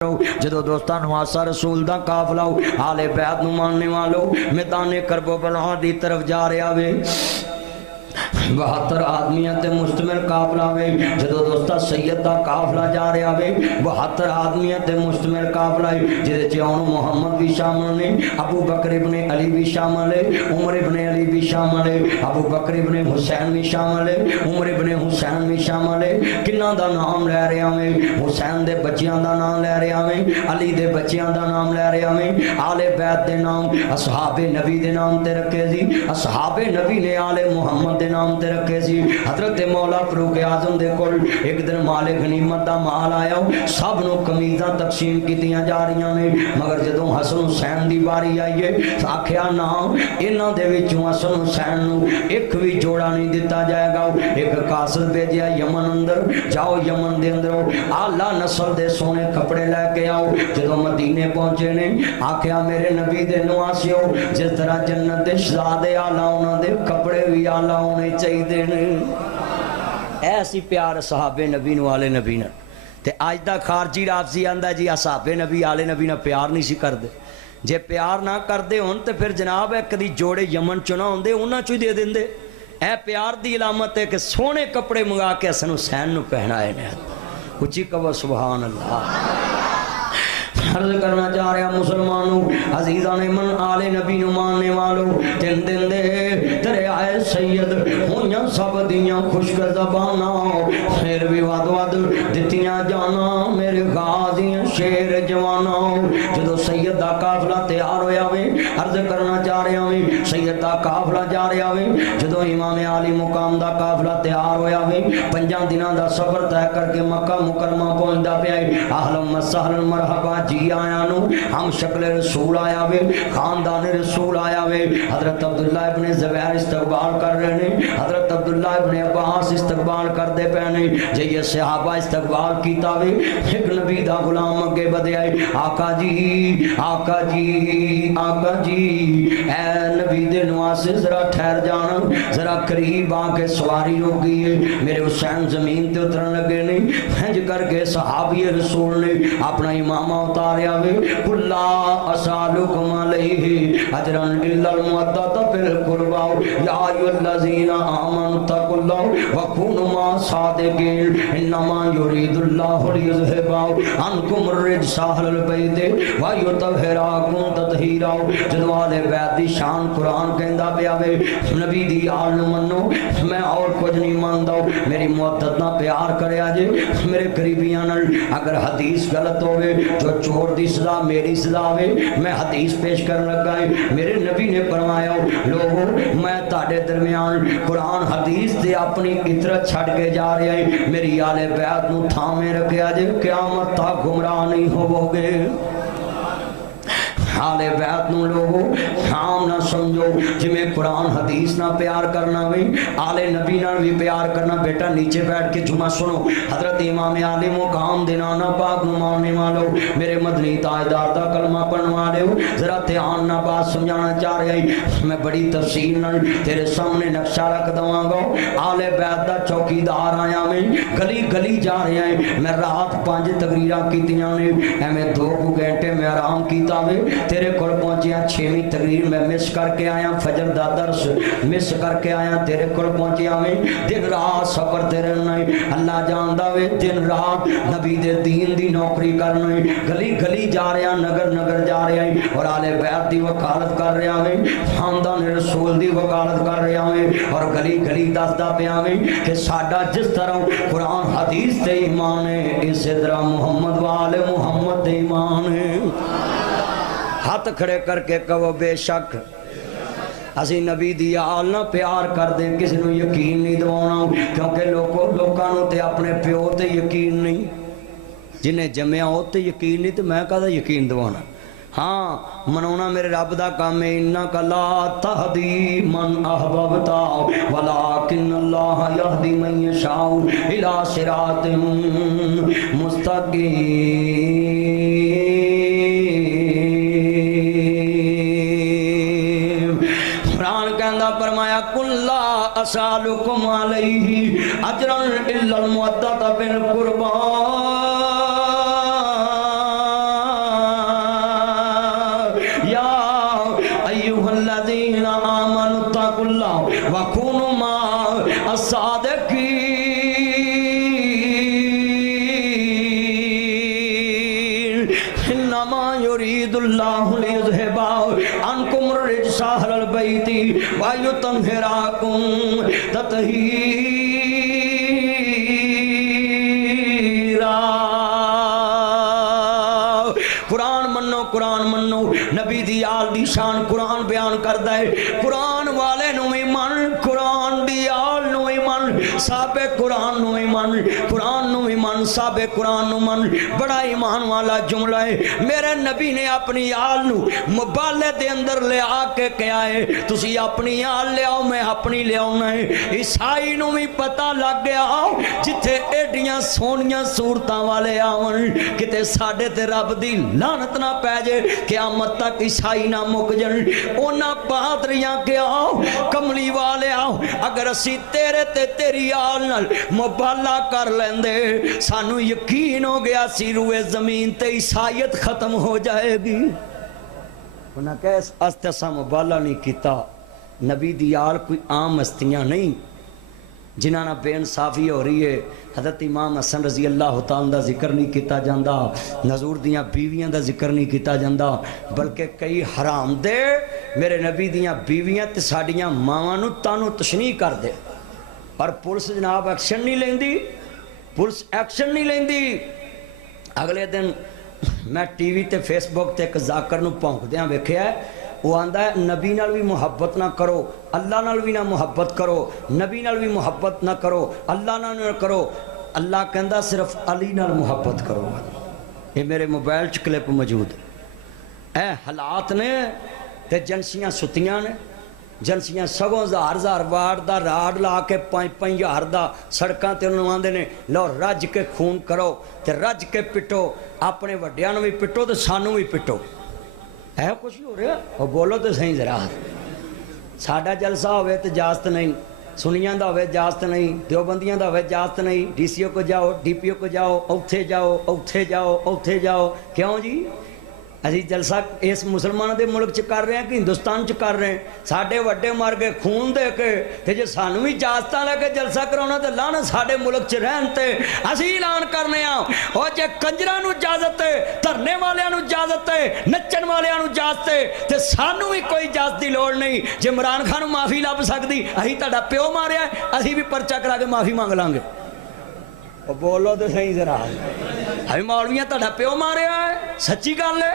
जदों दोस्तां आसा रसूल दा काफला आले बैत नूं मानने वालों मैदाने करबो बला दी तरफ जा रहा वे 72 आदमियों ते मुश्तमिल काफला वे। जदों दोस्ता सैयद दा काफला जा रहा वे 72 आदमियों ते मुश्तमिल काफला जिहदे च हुण मुहम्मद भी शामिल ने, अबू बकर इब्ने अली भी शामिल है, उमर इब्ने अली भी शामिल है, अबू बकर इब्ने हुसैन भी शामिल है, उमर इब्ने हुसैन भी शामिल है। किन्ना दा नाम लै रहा मैं? हुसैन दे बच्चियां दा नाम लै रहा मैं, अली दे बच्चियां दा नाम लै रहा मैं, आले बैत दे नाम असहाबे नबी दे नाम ते रखे सी, असहाबे नबी ने आले मुहम्मद दे नाम ते रखे सी। हजरत मौला फरूक आजम दे कोल एक दिन माले गनीमत दा माल आया, सब नूं कमीज़ां तकसीम कीतियां जा रही ने, मगर जदों हसन हुसैन दी बारी आई है आख्या ना इन्हां दे विचों हसन हुसैन नूं एक भी जोड़ा नहीं दिता जाएगा। एक कासिद भेजिया यमन अंदर, जाओ यमन दे अंदरों आला नस्ल दे सोने कपड़े लैके आओ। जदों मदीने पहुंचे ने आख्या मेरे नबी दे नवासियो जिस तरह जन्नत दे शहजादे आला उन्हां दे कपड़े भी आला होने चाहिए ने। ऐसी प्यार सहाबे नबी नूं आले नबी नाल। ते अज दा खारजी राफजी आंदा जी असहाबे नबी आले नबी नाल प्यार नहीं सी करदे। जे प्यार ना करदे होण ते फिर जनाब एक कदी जोड़े यमन चुना होंदे उन्हां चों ही दे दिंदे। ऐ प्यार दी इलामत है कि सोहणे कपड़े मंगा के हसन हुसैन नूं पहनाए ने। उच्ची कहो सुभान अल्लाह। अर्ज करना चाह रहा मुसलमानों अजीजा ने मन आले नबी नूं मानने वालों दिन दिन दे तेरे आए सैयद होइयां सब दियां खुशक ज़बाना फिर भी वध वध दित्तियां जाना मेरे गाज़ियां शेर जवाना। जदों सैयद दा काफला तैयार होया वे अर्ज करना चाह रहा वे सैयद दा काफला जा रहा वे। जदों इमाम आली मुकाम दा काफला तैयार होया वे 5 दिनां दा सफर तय करके मक्का मुकरमा पहुंचदा पिया। अहलन व सहलन मरहबा जी आया नु हम शक्ल रसूल आया वे, खानदान रसूल आया वे। हजरत अब्दुल्ला इब्ने ज़ुबैर इस्तकबाल कर रहे ने, हजरत अब्दुल्ला इब्ने अब्बास इस्तकबाल करते पे ने। जे ये सहाबा इस्तकबाल कीता वे एक नबी दा गुलाम अगे बढ़िया आका जी आका जी आका जी ऐ नबी दे नवासे जरा ठहर जाना जरा करीब आके सवारी हो गई है। मेरे हुसैन जमीन ते उतरन लगे ने। इंज करके सहाबी रसूल ने अपना इमामा उतारिया वे कुल्ला असालुकुम अलैहि अजरन इल्लल मुअद्दत बिल कुर्बा या अय्युहल्लज़ीना आमनु तकुल्लाह व कुनु मा सादिकीन इन्नमा युरीदुल्लाहु लियुज़हिबा अन्कुम रिज्सा अहलल बैत व युतहिराकुम तत्हीरा। जदों आले बैत दी शान कुरान कहंदा पिया वे नबी दी आल नूं मन्नो मैं और कुछ नहीं मानदा मेरी मुहब्बत नाल प्यार करया जे मेरे करीबियां नाल। अगर हदीस गलत होवे जो चोर दी सजा मेरी सजा वे मैं हदीस पेश करन लगा है। मेरे नबी ने फरमाया लोगों मैं ताड़े दरमियान कुरान हदीस ते अपनी इतरत छड़ के जा रहा है। मेरी आले बैत नूं थामे रखिया जे क़यामत तक गुमराह नहीं होवोगे। आले बैत नूं लोगो शाम ना समझो जिमें कुरान हदीस ना प्यार करना वे आले नबी नाल भी प्यार करना। बेटा नीचे बैठ के जुमा सुनो। हजरत इमाम आले मुकाम दे नाना पाक नूं मानने वालों मेरे मदनी ताजदार दा कलमा पढ़न वाले जरा ध्यान ना बात समझाना चाह रहा है। मैं बड़ी तफसील नाल तेरे सामने नक्शा रख दवांगा। आले बैत दा चौकीदार आया मैं गली गली जा रहा है। मैं रात 5 तकरीरां कीतियां ने एवें 2 घंटे मैं आराम कीता वे तेरे कोल पहुंचिया 6वीं तकरीर मैं मिस करके आया फजर दा दर्स मिस करके आया तेरे कोल पहुंचिया मैं दिन रात सफर तेरे नहीं अल्लाह जानदा वे दिन रात नबी दे दीन दी नौकरी करना है। गली गली जा रहा नगर नगर जा रहा है और आले बैत दी वकालत कर रहा है खानदान रसूल दी वकालत कर रहा है और गली गली दसदा पिया है कि साडा जिस तरह कुरान हदीस ते ईमान है इसी तरह मुहम्मद वाले मुहम्मद दे ईमान है। हाथ खड़े करके कहो बेशक असी नबी दी आल ना प्यार करते किसी को यकीन नहीं दिवाना क्योंकि लोगों ते अपने प्यो ते यकीन नहीं जिन्हें जमया हो ते यकीन नहीं तो मैं कहदा यकीन दिवाना। हाँ मनाउना मेरे रब दा काम है। इन्ना कला तहदी मन अहबबता वलाकिन अल्लाह यहदी मन यशाउ इला सिरातिन मुस्तकीम। फरमाया कुल्ला असालुकुम अलैहि अजरन इल्लल मुअद्दत बिल कुर्बा इन्नमा युरीदुल्लाहु लियुज़हिबा अन्कुम रिज्सा अहलल बैति व युतहिराकुम तत्हीरा। कुरान मन्नो, कुरान मन्नो, नबी दी आल दी शान कुरान बयान करदा है। कुरान वाले नूं भी मन, कुरान दी आल नूं भी मन, साबे कुरान नूं भी मन, कुरान नूं भी मन, साबे कुरान नूं मन। बड़ा ईमान वाला जुमला है। मेरे नबी ने अपनी आल नूं मुबाले दे अंदर ले आके कहा है तुसी अपनी आल ले आओ, मैं अपनी ले आउना है। ईसाई नूं भी पता लग गया जिथे एडियां सोहणियां सूरतां वाले आवन किते साडे ते रब दी लानत ना पै जे, क़यामत तक ईसाई ना मुक जन। उन्हां बहादरियां के आओ, कमली वाले आओ, अगर असी तेरे ते तेरी आल नाल मुबाला कर लेंदे सानू यकीन हो गया सी रूए जमीन ते ईसाईयत खत्म हो जाएगी। उन्हां कहा इस आस्ते असां मुबाला नहीं कीता। नबी दी आल कोई आम हस्तियां नहीं जिन्हां नाल बेइंसाफी हो रही है। हज़रत इमाम हसन रजी अल्लाह तआला दा जिक्र नहीं किया जाता, नज़ूर दियाँ बीवियां दा जिक्र नहीं किया जाता, बल्कि कई हराम दे मेरे नबी दियाँ बीवियां ते साडियां मावां नूं तानो तशनीह कर दे। पर पुलिस जनाब एक्शन नहीं लेंदी, पुलिस एक्शन नहीं लेंदी। अगले दिन मैं टीवी ते फेसबुक ते एक जाकर नूं भौंकदियां वेखिया, वो आंदा है नबी नाल भी मुहब्बत ना करो, अल्लाह नाल भी ना मुहब्बत करो, नबी नाल भी मुहब्बत ना करो, अल्लाह नाल ना करो। अल्लाह कहंदा सिर्फ अली नाल मुहब्बत करो। ये मेरे मोबाइल च क्लिप मौजूद है। हालात ने ते एजेंसियां सुतियां ने, एजेंसियां सगों हज़ार वार्ड का राड ला के 5-5 हज़ार का सड़कों ते उन्होंने आंदे ने लो रज के खून करो ते रज के पिटो, अपने वड्डियां नूं भी पिटो ते सानू भी पिटो। है कुछ हो रहा वो बोलो तो सही जरा। साडा जलसा होवे तो इजाजत नहीं, सुनिया का होवे इजाजत नहीं, देवबंदियां का होवे इजाजत नहीं, DCO को जाओ, DPO को जाओ, औथे जाओ, औथे जाओ, औथे जाओ। क्यों जी? असी जलसा इस मुसलमानों के मुल्क च कर रहे हैं कि हिंदुस्तान च कर रहे हैं? साडे वड्डे मर गए खून दे के, ते जे सानू भी इजाजत लैके जलसा कराउणा ते लाना साडे मुल्क च रहन ते असी ऐलान करने आ। और जे कंजरां नूं इजाजत है, धरने वालियां नूं इजाजत है, नच्चण वालियां नूं इजाजत है, ते सानू भी कोई इजाजत की लोड़ नहीं। जे इमरान खान नूं माफ़ी लभ सकदी, असीं तुहाडा प्यो मारिया, असीं भी परचा करा के माफ़ी मंग लांगे। ਉਹ ਬੋਲੋ ਤੇ ਸਹੀ ਜ਼ਰਾ। ਹਈ ਮੌਲਵੀਆਂ ਤੁਹਾਡਾ ਪਿਓ ਮਾਰਿਆ ਹੈ, ਸੱਚੀ ਗੱਲ ਹੈ।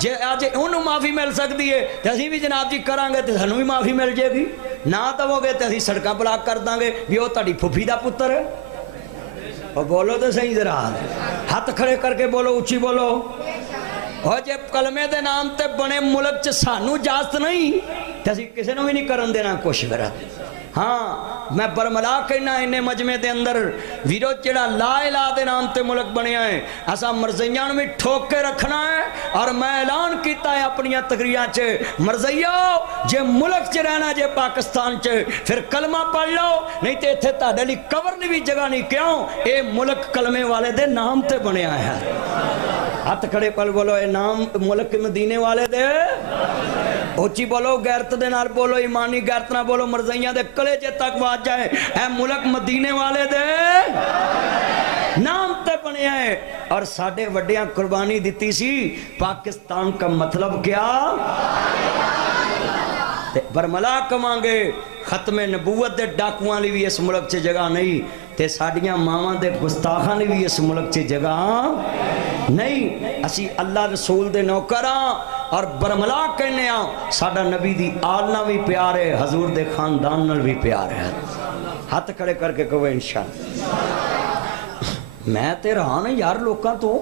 ਜੇ ਅੱਜ ਉਹਨੂੰ ਮਾਫੀ ਮਿਲ ਸਕਦੀ ਹੈ ਤੇ ਅਸੀਂ ਵੀ ਜਨਾਬ ਜੀ ਕਰਾਂਗੇ ਤੇ ਸਾਨੂੰ ਵੀ ਮਾਫੀ ਮਿਲ ਜੇਗੀ। ਨਾ ਦਵੋਗੇ ਤੇ ਅਸੀਂ ਸੜਕਾਂ ਬਲਾਕ ਕਰ ਦਾਂਗੇ ਵੀ ਉਹ ਤੁਹਾਡੀ ਫੁੱਫੀ ਦਾ ਪੁੱਤਰ ਹੈ। ਉਹ ਬੋਲੋ ਤੇ ਸਹੀ ਜ਼ਰਾ। ਹੱਥ ਖੜੇ ਕਰਕੇ ਬੋਲੋ, ਉੱਚੀ ਬੋਲੋ। ਉਹ ਜੇ ਕਲਮੇ ਦੇ ਨਾਮ ਤੇ ਬਣੇ ਮੁਲਕ 'ਚ ਸਾਨੂੰ ਇਜਾਜ਼ਤ ਨਹੀਂ ਤੇ ਅਸੀਂ ਕਿਸੇ ਨੂੰ ਵੀ ਨਹੀਂ ਕਰਨ ਦੇਣਾ ਕੁਛ ਵੀਰਾ। हाँ मैं बरमला कहना इन्ने मजमे के अंदर वीरो जेड़ा ला इलाह दे नाम ते मुल्क बनया है, असा मरज़इयां भी ठोक के रखना है। और मैं ऐलान किया है अपनी तकरीरां च, मरज़इयो जे मुल्क च रहना जे पाकिस्तान च फिर कलमा पढ़ लो, नहीं तो इत्थे तुहाडे लई कबर दी भी जगह नहीं। क्यों? ये मुल्क कलमे वाले दे नाम ते बनया है। हाथ खड़े पल बोलो, ये नाम मुल्क मदीने वाले दे। उच्ची बोलो, गैरत दे नाल बोलो, ईमानी गैरत ना बोलो, मरज़इयां दे कलेजे तक वाज जाए ऐ मुल्क मदीने वाले दे नाम ते बनया है। और साडे वड्डियां कुर्बानी दिती सी। पाकिस्तान का मतलब क्या? बरमला कवांगे खत्मे नबूवत दे डाकुआं लई भी इस मुल्क च जगह नहीं, ते साडियां मावां दे गुस्ताखां लई भी इस मुल्क च जगह नहीं। असी अल्लाह रसूल दे नौकरां और बरमला कहने आ। साडा नबी दी आल नाल भी प्यार है, हजूर दे खानदान नाल भी प्यार है। हाथ खड़े करके कहो इंशाअल्लाह। मैं ते हैरान यार लोकां तो,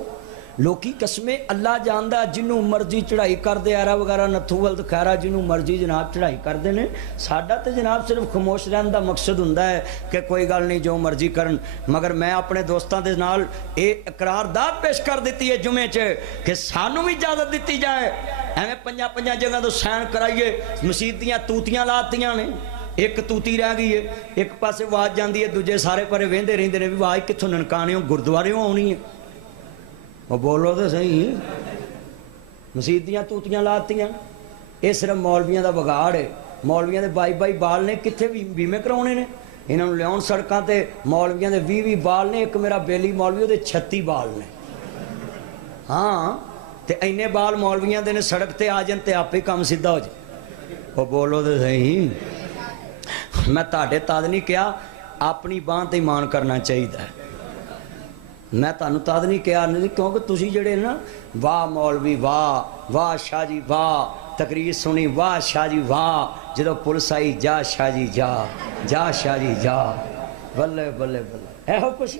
लोकी कसमे अल्लाह जानदा जिन्हों मर्जी चढ़ाई करते आरा वगैरह नथूवल खैरा जिन्हों मर्जी जनाब चढ़ाई करते हैं। साडा तो जनाब सिर्फ खामोश रहने का मकसद हुंदा है कि कोई गल नहीं जो मर्जी करन। मगर मैं अपने दोस्तों के नाल ये करारदाद पेश कर दी है जुमे च कि सानू भी इजाजत दी जाए। एवं 50-50 जगह तो सैन कराइए, मसीत दियां तूतियां लातियां ने, एक तूती रह गई है, एक पासे आवाज़ जाती है, दूजे सारे परे वेंदे रहिंदे ने भी आवाज़ कित्थों ननकाने गुरुद्वारे आउणी है। वो बोलो तो सही। मसीत दियां तूतियां लातियां, ये सिर्फ मौलवियां का बगाड़ है। मौलवियां के 22 बाल ने, कित्थे भी बीमे कराने ने इन्हों लियाउण सड़कों ते। मौलवियां के 20 बाल ने, एक मेरा बेली मौलवी वो 36 बाल ने। हाँ تے اینے بال مولویاں دے نے سڑک تے آ جن تے آپ ہی کام سیدھا ہو جائے. وہ بولو تو صحیح. میں تاڑے تاد نہیں کیا اپنی باں تے ایمان کرنا چاہیے. میں تانوں تاد نہیں کیا نہیں کیونکہ تسی جڑے نا واہ مولوی واہ واہ شاہ جی واہ تقریر سنی واہ شاہ جی واہ جدو پولیس آئی جا شاہ جی جا جا شاہ جی جا بلے بلے بلے ہے ہو کچھ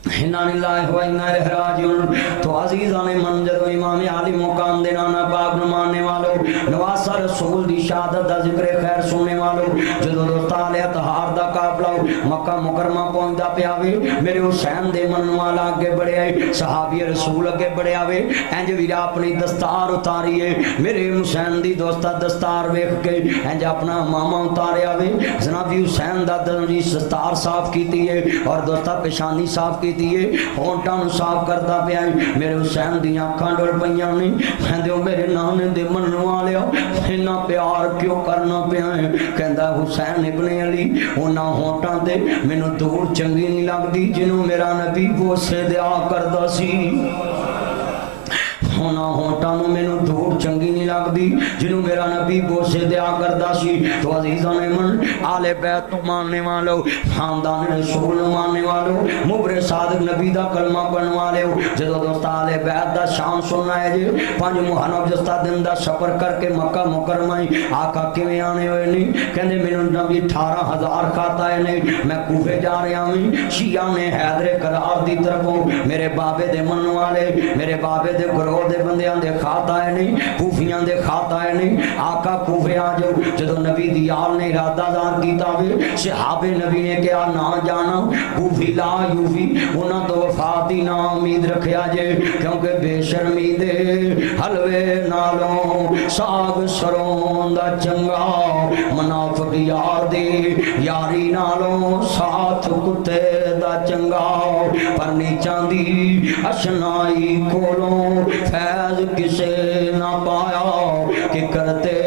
اِنَّا لِلَّهِ وَإِنَّا إِلَيْهِ رَاجِعُونَ. تو عزیزان من جدو امام عالی مقام دے نانا پاک نو ماننے والو نواسا رسول دی شہادت دا ذکر خیر سننے والو جدو دوست آلے اتحار دا قافلہ مکہ مکرمہ پہنچدا پیا وے میرے حسین دے من والا اگے بڑھے آئے صحابی رسول اگے بڑھے آوے انج ویرا اپنی دستار اتاریے میرے حسین دی دوستا دستار ویکھ کے انج اپنا ماما اتارے آوے جناب حسین دا دستار صاف کیتی ہے اور دوستا پیشانی صاف کی ہونٹاں نو صاف کردا پیا میرے حسین دیاں اکھاں ڈل پیاں نہیں کہندے میرے نانے دے منن والےو اتنا پیار کیوں کرنا پیا کہندا حسین ابن علی انہاں ہونٹاں تے مینوں دور چنگی نہیں لگدی جنوں میرا نبی بوسے دیا کردا سی ہونا ہونٹاں نو مینوں دور چنگی نہیں لگدی جنوں میرا نبی بوسے دیا کردا سی. تو عزیزاں من آل بیت تو ماننے والو خاندان رسول ماننے والو مبر صادق نبی دا کلمہ پڑھن والے جدو دوست آل بیت دا شان سننا ہے جی 5 محرم جستا دن دا سفر کر کے مکہ مکرمہ آقا کیویں آنے ہوئے نہیں کہندے مینوں نبی 18,000 کھاتا ہے نہیں میں کوفے جا رہا ہوں شیعہ نے حیدر کرار دی طرفوں میرے بابے دے من والے میرے بابے دے گروہ دے بندیاں دے کھاتا ہے نہیں کوفیاں دے کھاتا ہے نہیں آقا کوفے آ جاؤ جدو نبی دی آل نے ارادہ دار کیتا وے صحابہ نبی نے کہا نہ جانا کوفی لا یوفی انہاں تو وفاتی نا امید رکھیا جے کیونکہ بے شرمی دے حلوے نالوں ساگ سروں دا چنگا منافق یار دے یاری نالوں ساتھ کتے دا چنگا پر نیچاں دی اشنائی کولوں فیض کسے نہ پایا کہ کرتے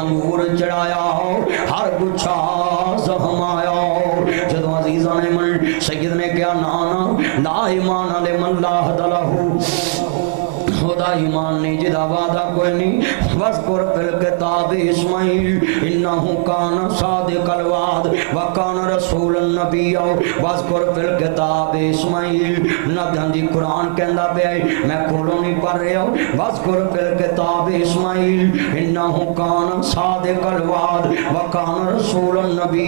انگور چڑھایا ہر گچھا زہمایا. جدو عزیزان من سید نے کیا نانا لا ایمان علی من لا حد لہو خدا ایمان نہیں جدا وعدہ کوئی نہیں وذکر فی الکتاب اسماعیل انہو کان صادق الوعد وکان رسول النبی وذکر فی الکتاب اسماعیل نبیان دی قرآن کہندا پیا میں کھولوں نہیں پڑھ رہا وذکر فی الکتاب اسماعیل انہو کان صادق الوعد وکان رسول النبی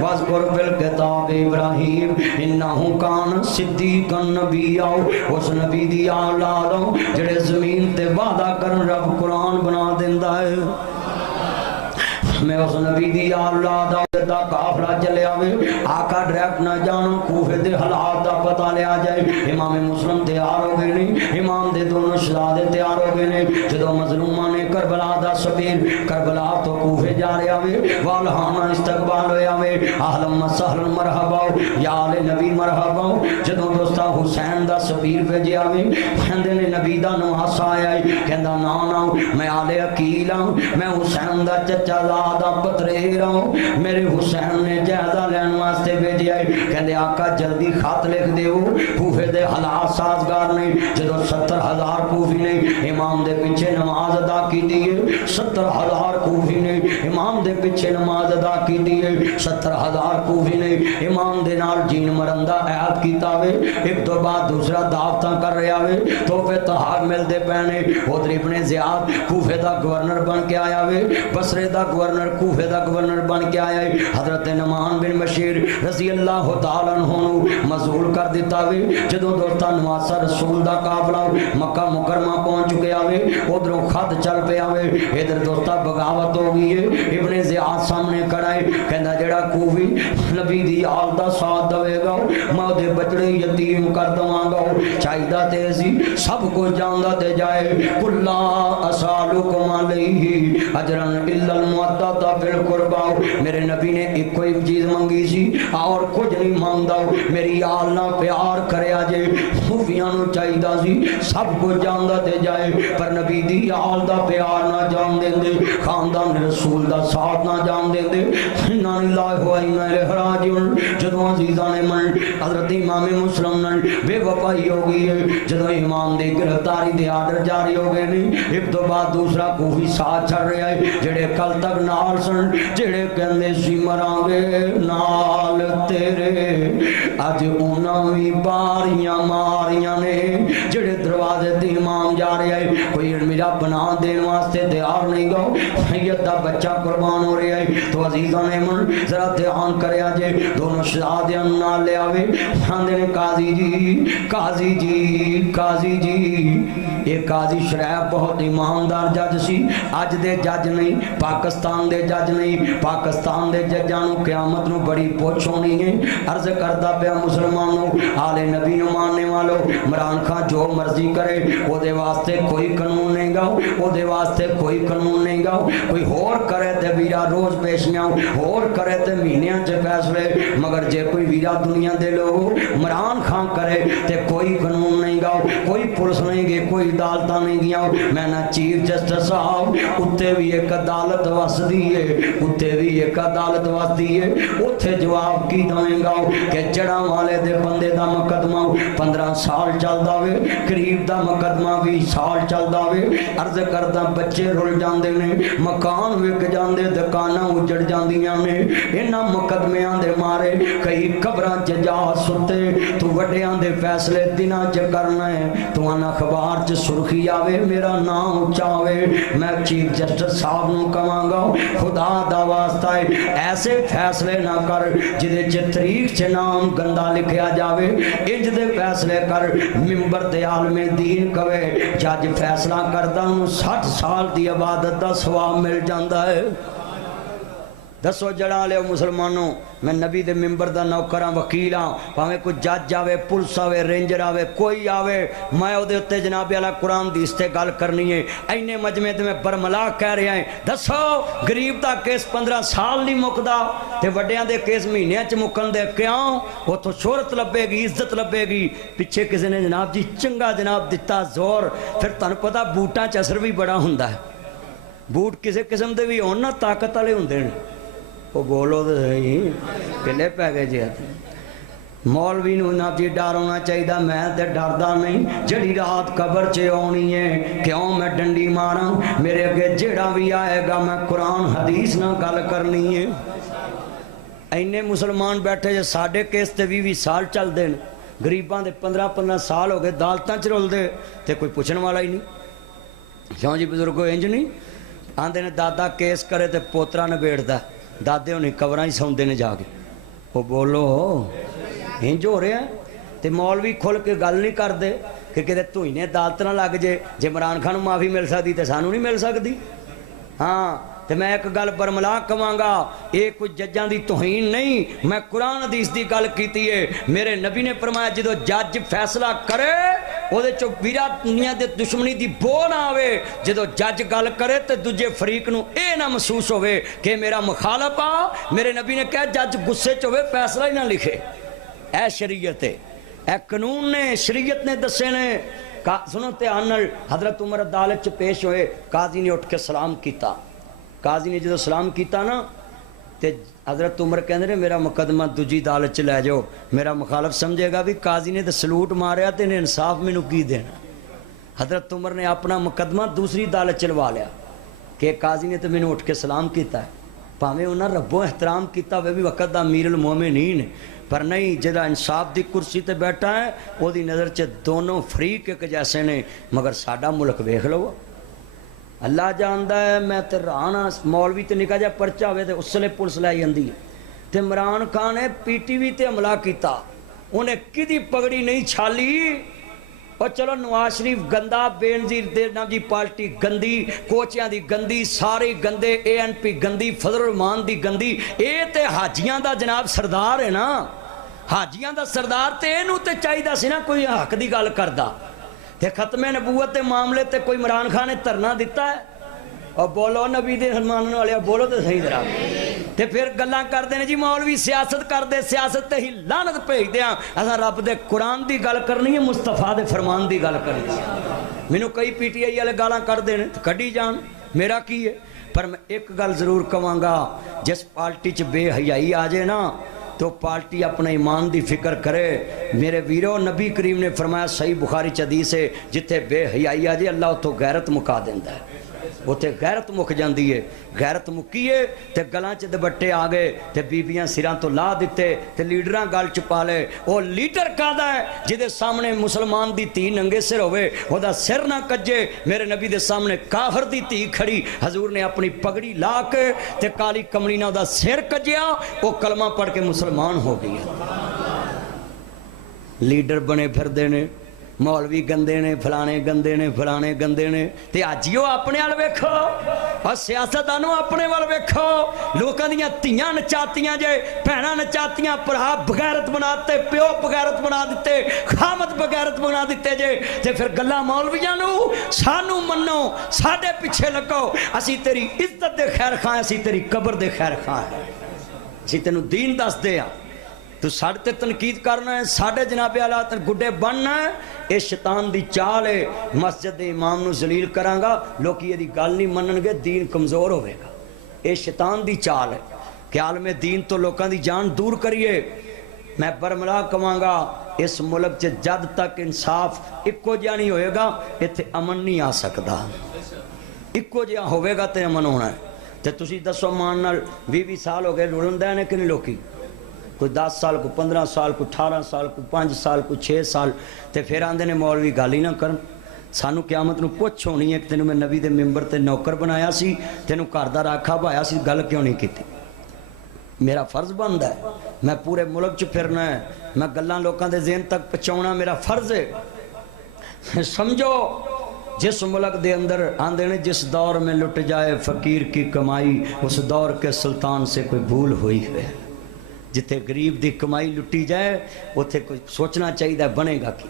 وذکر فی الکتاب ابراہیم انہو کان صدیق النبی اس نبی دی اولاد جڑے زمین تے وعدہ کرن رب قرآن بنا دیندا ہے. میں اس نبی دی اولاد دا قافلہ چلے آوے آقا ڈائریکٹ نہ جانو کوفے دے حالات دا پتہ لیا جائے امام مسلم تیار ہو گئے نہیں امام دے دونوں شہزادے تیار ہو گئے نہیں جدو مظلوماں نے کربلا دا سبیل کربلا تو کوفے جا رہے آوے والہانا استقبال ہوئے آوے اہلا مسہلا مرحبا یا آل نبی مرحبا جدو دوستا حسین دا سبیل پہ جے آوے کہندے نے نبی دا نواسا آیا کہندا نا میں آل عقیل ہوں میں حسین دا چچا زادہ پترے رہا ہوں میرے حسین نے جائزہ لین واسطے بھیجی آئی کہندے آقا جلدی خط لکھ دیو کوفے دے حالات سازگار نہیں جدو 70,000 کوفی نے امام دے پیچھے نماز ادا کی دیئے 70,000 کوفی نے امام دے پیچھے نماز ادا کی دیئے 70,000 کوفی نے امام دے نال جین مرندہ عہد کیتا ہوئے ایک دو بعد دوسرا دعوتاں کر رہے ہوئے تو پہ تہار مل دے پہنے ادھر ابن زیاد کوفے دا گورنر بن کے آیا ہوئے بصرے دا گورنر کوفے دا گورنر بن کے آیا ہے حضرت نعمان بن بشیر رضی اللہ تعالیٰ عنہ مزول کر دیتا ہوئے جدو دوستا نواسا رسول دا قافلہ مکہ مکرمہ پہنچ چکے آوے ادھروں خط چل پہ آوے ادھر دوستا بغاوت ہو گئی ہے ابن زیاد سامنے کڑائے کہندہ جڑا کوفی نبی دی آل دا ساتھ دوے گا میں دے بچڑے یتیم کر دوان گا چاہیدہ تیزی سب کو جاندہ دے جائے کلا اسالکم علیہ اجرن الا المعدد بالقربہ میرے نبی نے ایک کوئی چیز منگی سی اور کچھ نہیں مانگدا میری آل نہ پیار کرے آجے خوفیاں نو چاہیدا سی سب کچھ جاندا تے جائے پر نبی دی آل دا پیار نہ جان دیندے خاندان رسول دا ساتھ نہ جان دیندے انا للہ و انا الیہ راجعون جدوں عزیزان من حضرت امام مسلم نال بے وفائی ہو گئی ہے جدوں امام دی گرفتاری دے آرڈر جاری ہو گئے نہیں ایک تو بعد دوسرا کوفی ساتھ چھڑ رہا ہے جڑے کل تک نال سن جڑے کہندے سی مران گے نال تیرے اج انہاں وی باریاں ماریاں نے جڑے دروازے تے امام جا رہا ہے کوئی میرا پناہ دین واسطے تیار نہیں گا سید دا بچہ قربان ہو رہا ہے تو عزیزان من ذرا دھیان کریا جے دونوں شہادیاں نال لے آوے آندے نے قاضی جی قاضی جی قاضی جی یہ قاضی شریف بہت ایماندار جج سی اج دے جج نہیں پاکستان دے جج نہیں پاکستان دے ججاں نو قیامت نو بڑی پوچھ ہونی ہے عرض کردا پیا مسلمانوں آل نبی نو ماننے والو عمران خان جو مرضی کرے او دے واسطے کوئی قانون نہیں گا او دے واسطے کوئی قانون نہیں گا کوئی ہور کرے تے ویرا روز پیشیاں ہور کرے تے مہینیاں چ فیصلے مگر جے کوئی ویرا دنیا دے لوگ عمران خان کرے تے کوئی قانون نہیں گا کوئی پولیس نہیں گے کوئی عدالتاں نہیں گیا میں نہ چیف جسٹس صاحب اتے بھی ایک عدالت وسدی ہے اتے بھی ایک عدالت وسدی ہے اتے جواب کی دیں گا کہ جڑا والے دے بندے دا مقدمہ 15 سال چلدا وے قریب دا مقدمہ 20 سال چلدا وے عرض کردا بچے رل جاندے نے مکان وک جاندے دکاناں اجڑ جاندیاں نے انہاں مقدمیاں دے مارے کئی قبراں چ جا ستے تو وڈیاں دے فیصلے دناں چ کرنا ہے تو انا اخبار چ سرخی آوے میرا نام اونچا ہوئے میں چیف جسٹس صاحب نو کہاں گا خدا دا واسطہ ہے ایسے فیصلے نہ کر جدے چ تاریخ چ نام گندا لکھیا جاوے انج دے فیصلے کر منبر تے عالم دین کہے جج فیصلہ کردا انہوں 60 سال دی عبادت دا ثواب مل جاندا ہے دسو جڑا لے مسلمانوں میں نبی دے منبر دا نوکراں وکیلاں پاویں کوئی جج آوے پولیس آوے رینجر آوے کوئی آوے میں او دے اُتے جناب اعلیٰ قرآن دی اس تے گل کرنی ہے اینے مجمع تے میں برملا کہہ رہے ہیں دسو غریب دا کیس 15 سال نہیں مکدا تے وڈیاں دے کیس مہینے چ مکن دے کیوں وہ تو شہرت لبے گی عزت لبے گی پیچھے کسی نے جناب جی چنگا جناب دتا زور پھر تانوں پتہ بوٹاں چ اثر بھی بڑا ہوندا ہے بوٹ کسی قسم دے بھی ہون نا طاقت والے ہوندے نے وہ بولو تو صحیح پہلے پہ گئے جی مولوی نو نہ جی ڈر ہونا چاہیے میں تے ڈردا نہیں جڑی رات قبر چ آنی ہے کیوں میں ڈنڈی ماراں میرے اگے جڑا بھی آئے گا میں قرآن حدیث نہ گل کرنی ہے اینے مسلمان بیٹھے جے ساڈے کیس تے 20 سال چل دے غریباں دے 15 سال ہو گئے عدالتاں چ رل دے تے کوئی پوچھن والا ہی نہیں کیوں جی بزرگو انج نہیں آندے نے دادا کیس کرے تے پوترا نبیڑدا دادے ہونی قبراں ہی سوندے نے جا کے وہ بولو انج ہو رہا ہے تے مولوی کھل کے گل نہیں کردے کہ کدے توہینے عدالت نہ لگ جے جے عمران خان معافی مل سکتی تے سانوں نہیں مل سکتی ہاں تے میں ایک گل برملا کواں گا یہ کوئی ججاں دی توہین نہیں میں قرآن حدیث دی گل کیتی ہے میرے نبی نے فرمایا جدو جج فیصلہ کرے وہ دے چو ویرا دنیا دے دشمنی دی بو نہ آوے جدو جج گل کرے تے دوجے فریق نو اے نہ محسوس ہوئے کہ میرا مخالف آ میرے نبی نے کہا جج غصے چ ہوئے فیصلہ ہی نہ لکھے اے شریعت ہے اے قانون نے شریعت نے دسے نے سنو دھیان نال حضرت عمر عدالت چ پیش ہوئے قاضی نے اٹھ کے سلام کیتا قاضی نے جدو سلام کیتا نا تے حضرت عمر کہندے نے میرا مقدمہ دوجی عدالت چ لے جاؤ میرا مخالف سمجھے گا بھی قاضی نے تے سلوٹ ماریا تے نے انصاف مینوں کی دینا حضرت عمر نے اپنا مقدمہ دوسری عدالت چلوا لیا کہ قاضی نے تے مینوں اٹھ کے سلام کیتا ہے پاویں انہاں ربوں احترام کیتا ہوئے بھی وقت دا امیر المومنین پر نہیں جدا انصاف دی کرسی تے بیٹھا ہے وہ دی نظر چ دونوں فریق ایک جیسے نے مگر ساڈا ملک ویکھ لو اللہ جاندا ہے میں تے رانا مولوی تے نکا جا پرچا ہوئے تے اس لیے پولیس لے جاندی ہے تے عمران خان نے پی ٹی وی تے حملہ کیتا انہیں کدی پگڑی نہیں چھالی اور چلو نواز شریف گندا بے نظیر دے نام جی پارٹی گندی کوچیاں دی گندی سارے گندے اے این پی گندی فضل الرحمان دی گندی اے تے حاجیاں دا جناب سردار ہے نا حاجیاں دا سردار تے اینو تے چاہیدا سی نا کوئی حق دی گل کردا تے ختم نبوت دے معاملے تے کوئی عمران خان نے دھرنا دیتا ہے اور بولو نبی دے مانن والے بولو تے صحیح ذرا تے پھر گلاں کردے نے جی مولوی سیاست کردے سیاست تے ہی لعنت بھیجدے ہاں اساں رب دے قرآن دی گل کرنی ہے مصطفیٰ دے فرمان دی گل کرنی ہے مینوں کئی پی ٹی آئی والے گالاں کردے نے کڈی جان میرا کی ہے پر میں ایک گل ضرور کہاں گا جس پارٹی چ بے حیائی آ جائے نا تو پارٹی اپنے ایمان دی فکر کرے میرے ویرو نبی کریم نے فرمایا صحیح بخاری چ حدیث ہے جتھے بے حیائی آ جائے اللہ اتوں غیرت مکا دیندا ہے اتنے غیرت مک جاندی ہے غیرت مکیے تے گلاں چ دبٹے آ گئے تے بیبیاں سراں تو لا دیتے تے لیڈراں گل چ پا لے وہ لیڈر کہدا ہے جدے سامنے مسلمان دی تھی ننگے سر ہوئے وہ دا سر نہ کجے میرے نبی دے سامنے کافر دی تھی کھڑی حضور نے اپنی پگڑی لا کے تے کالی کملی نہ دا سر کجیا وہ کلمہ پڑھ کے مسلمان ہو گئی لیڈر بنے پھر دینے مولوی گندے نے فلانے گندے نے فلانے گندے نے تے آجیو اپنے وال ویکھو اور سیاستدانوں اپنے وال ویکھو لوکاں دیاں تیاں نچاتیاں جے بھیناں نچاتیاں بھرا بغیرت بناتے پیو بغیرت بنا دیتے خامد بغیرت بنا دیتے جے تے پھر گلاں مولویاں نو سانو منو ساڈے پیچھے لگو اسی تیری عزت دے خیر خواہ اسی تیری قبر دے خیر خواہ ہے اسی تینوں دین دس دے ہاں تو ساڑھے تے تنقید کرنا ہے ساڑھے جناب اعلیٰ تے گڈے بننا ہے اے شیطان دی چال ہے مسجد امام نو ذلیل کرانگا لوگ یہ دی گل نہیں منن گے دین کمزور ہوئے گا اے شیطان دی چال ہے کہ عالم دین تو لوکاں دی جان دور کریے میں برملا کہاں گا اس ملک چ جد تک انصاف اکو جہا نہیں ہوئے گا ایتھے امن نہیں آ سکتا اکو جہا ہوئے گا تے امن ہونا ہے تے تسی دسو مان نال 20 سال ہو گئے لڑن دے نے کہ نہیں لوکی کوئی 10 سال کو 15 سال کو 18 سال کو 5 سال کو 6 سال تے پھر آندے نے مولوی گل ہی نہ کرن سانو قیامت نو پوچھ ہونی ہے کہ تینوں میں نبی دے ممبر تے نوکر بنایا سی تینوں گھر دا راکھا پایا سی گل کیوں نہیں کیتی میرا فرض بندا ہے میں پورے ملک چ پھرنا ہے میں گلاں لوکاں دے ذہن تک پہنچاؤنا میرا فرض ہے سمجھو جس ملک دے اندر آندے نے جس دور میں لٹ جائے فقیر کی کمائی اس دور کے سلطان سے کوئی بھول ہوئی ہے جتے غریب دی کمائی لٹی جائے اتھے کوئی سوچنا چاہیے بنے گا کی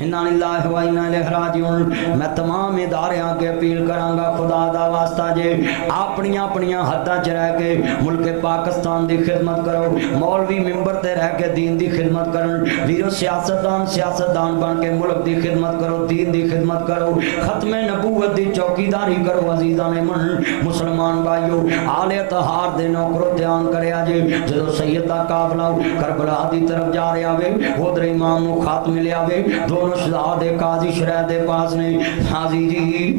انا للہ و انا الیہ راجعون میں تمام ادارے آگے اپیل کرانگا خدا دا واسطہ جے اپنیاں حداں چ رہ کے ملک پاکستان دی خدمت کرو مولوی ممبر تے رہ کے دین دی خدمت کرن ویرو سیاستدان بن کے ملک دی خدمت کرو دین دی خدمت کرو ختم نبوت دی چوکیداری کرو عزیزان من مسلمان بھائیو آل اطہار دے نوکرو دھیان کریا جے جدو سید دا قافلہ کربلا دی طرف جا رہا وے ادھر امام نو خط ملیا وے دونوں شہزاد قاضی شرح دے پاس نے حاضی جی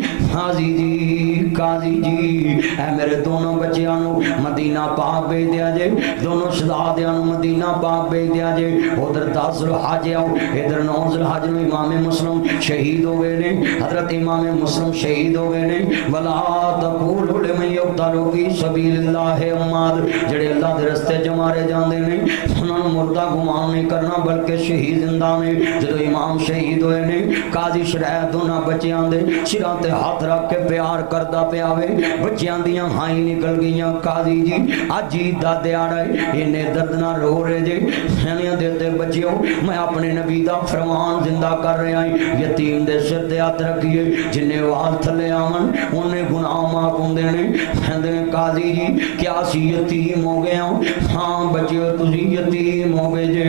قاضی جی اے میرے دونوں بچیاں نو مدینہ پاک بھیج دیا جے دونوں شہزادیاں نو مدینہ پاک بھیج دیا جے ادھر 10 ذوالحج آؤ ادھر 9 ذوالحج نو امام مسلم شہید ہو گئے نے حضرت امام مسلم شہید ہو گئے نے ولا تقولوا لمن يقتل في سبيل الله اموات جڑے اللہ دے رستے چ مارے جاندے نے انہاں نوں مردہ گمان نہیں کرنا بلکہ شہید زندہ نے جدو امام شہید ہوئے نے قاضی شرح دونوں بچیاں دے سراں تے ہاتھ رکھ کے پیار کردا پیا وے بچیاں دیاں ہائیں نکل گئیاں قاضی جی اج عید دا دیہڑا ہے اینے درد نال رو رہے جے ہنیاں دے تے بچیو میں اپنے نبی دا فرمان زندہ کر رہا ہوں یتیم دے سر تے ہاتھ رکھیے جنے وال تھلے آون اونے گناہ معاف ہوندے نے کہندے قاضی جی کیا اسی یتیم ہو گئے ہوں ہاں بچیو تسی یتیم ہو گئے جے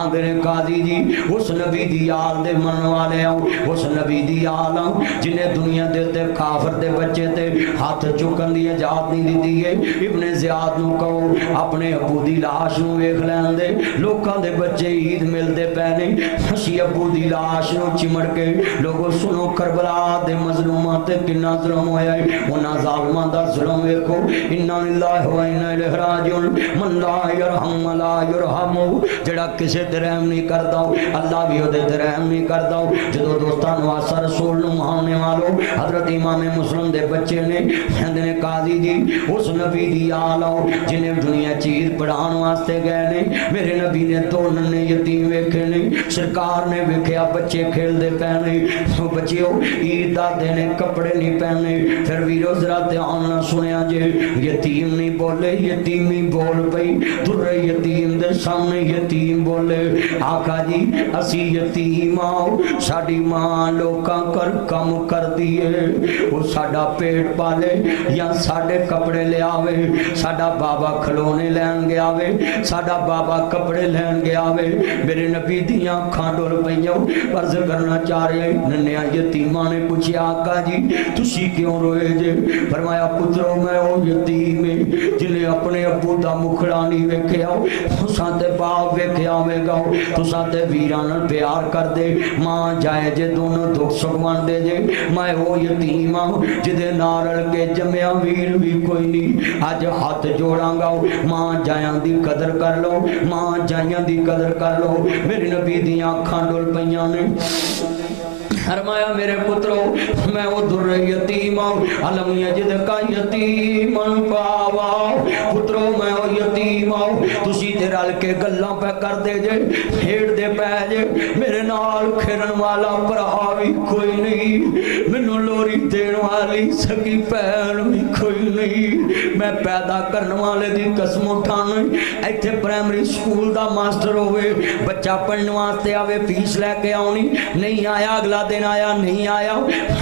آندے نے قاضی جی اس نبی دی آل دے من والے ہوں اس نبی دی آل ہوں جنہیں دنیا دے تے کافر دے بچے تے ہاتھ چکن دی اجازت نہیں دی ہے ابن زیاد نو کہو اپنے ابو دی لاش نو ویکھ لین دے لوکاں دے بچے عید ملدے پے نے ہسی ابو دی لاش نو چمڑ کے لوگو سنو کربلا دے مظلوماں تے کنا ظلم ہویا ہے انہاں ظالماں دا ظلم ویکھو انا للہ و انا الیہ راجعون من لا یرحم ولا یرحم جڑا کسے تے رحم نہیں کردا اللہ بھی او دے تے رحم نہیں کردا جدو دوستان واسطہ رسول نو ماننے والو حضرت امام مسلم دے بچے نے کہندے نے قاضی جی اس نبی دی آل آؤ جنہیں دنیا چیز پڑھان واسطے گئے نے میرے نبی نے دو ننے یتیم ویکھے نے سرکار نے ویکھیا بچے کھیل دے پہنے تو بچیو عید دا دینے کپڑے نہیں پہنے پھر ویرو ذرا دھیان نہ سنیا جے یتیم نہیں بولے یتیمی بول پئی در یتیم دے सामने यतीम बोले आका जी असी यतीम आओ साडी मां लोकां कर कम कर दिए वो साडा पेट पाले या साडे कपड़े लियावे साडा बाबा खिलौने लैन गया वे साडा बाबा कपड़े लैन गया वे मेरे नबी दियां अखां डुल पईयां अर्ज करना चाह रहे नन्या यतीमां ने पूछया आका जी तुसी क्यों रोए जे फरमाया पुत्रो मैं वो यतीम जिन्हें अपने अबू दा मुखड़ा नहीं वेख्या तुसां ते बाप वेख्या होवेगा तुसां ते वीरां नाल प्यार कर दे मां जाए जे दोनों दुख सुख वंडदे जे मैं वो यतीम हां जिहदे नाल रल के जम्मिया वीर भी कोई नहीं अज हाथ जोड़ांगा मां जायां दी कदर कर लो मां जायां दी कदर कर लो मेरे नबी दियां अखां डुल पईयां ने फरमाया मेरे पुत्रो मैं वो दुर्र यतीम अलम यजिद का यतीमन पावा पुत्रो मैं वो यतीम तुसी ते रल के गल्लां पे कर दे जे खेड़ दे पै जे मेरे नाल खेरन वाला भरा भी कोई नहीं मैनू लोरी देण वाली सगी भैन भी कोई नहीं मैं पैदा करने वाले दी कसम उठाना इत्थे प्राइमरी स्कूल दा मास्टर होवे बच्चा पढ़ने वास्ते आवे फीस लैके आउणी नहीं आया अगला दिन आया नहीं आया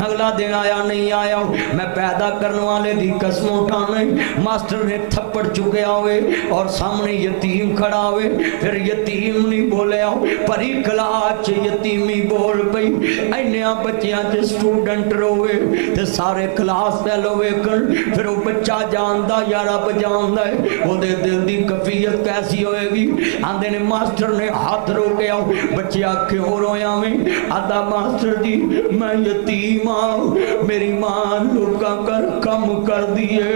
अगला दिन आया नहीं आया मैं पैदा करने वाले दी कसम उठाना मास्टर ने थप्पड़ चुकया हुए और सामने यतीम खड़ा हुए फिर यतीम नहीं बोलिया परी क्लास यतीमी बोल पई इन्नियां बच्चियां च स्टूडेंट रोवे ते सारे क्लास फेल होवे फिर वो बच्चा जानदा या रब जानदा है ओदे दिल दी कफियत कैसी होएगी आंदे ने मास्टर ने हाथ रोकिया बच्चिया क्यों रोया में आदा मास्टर जी मैं यतीम हां मेरी मां लोकां कर कम कर दिए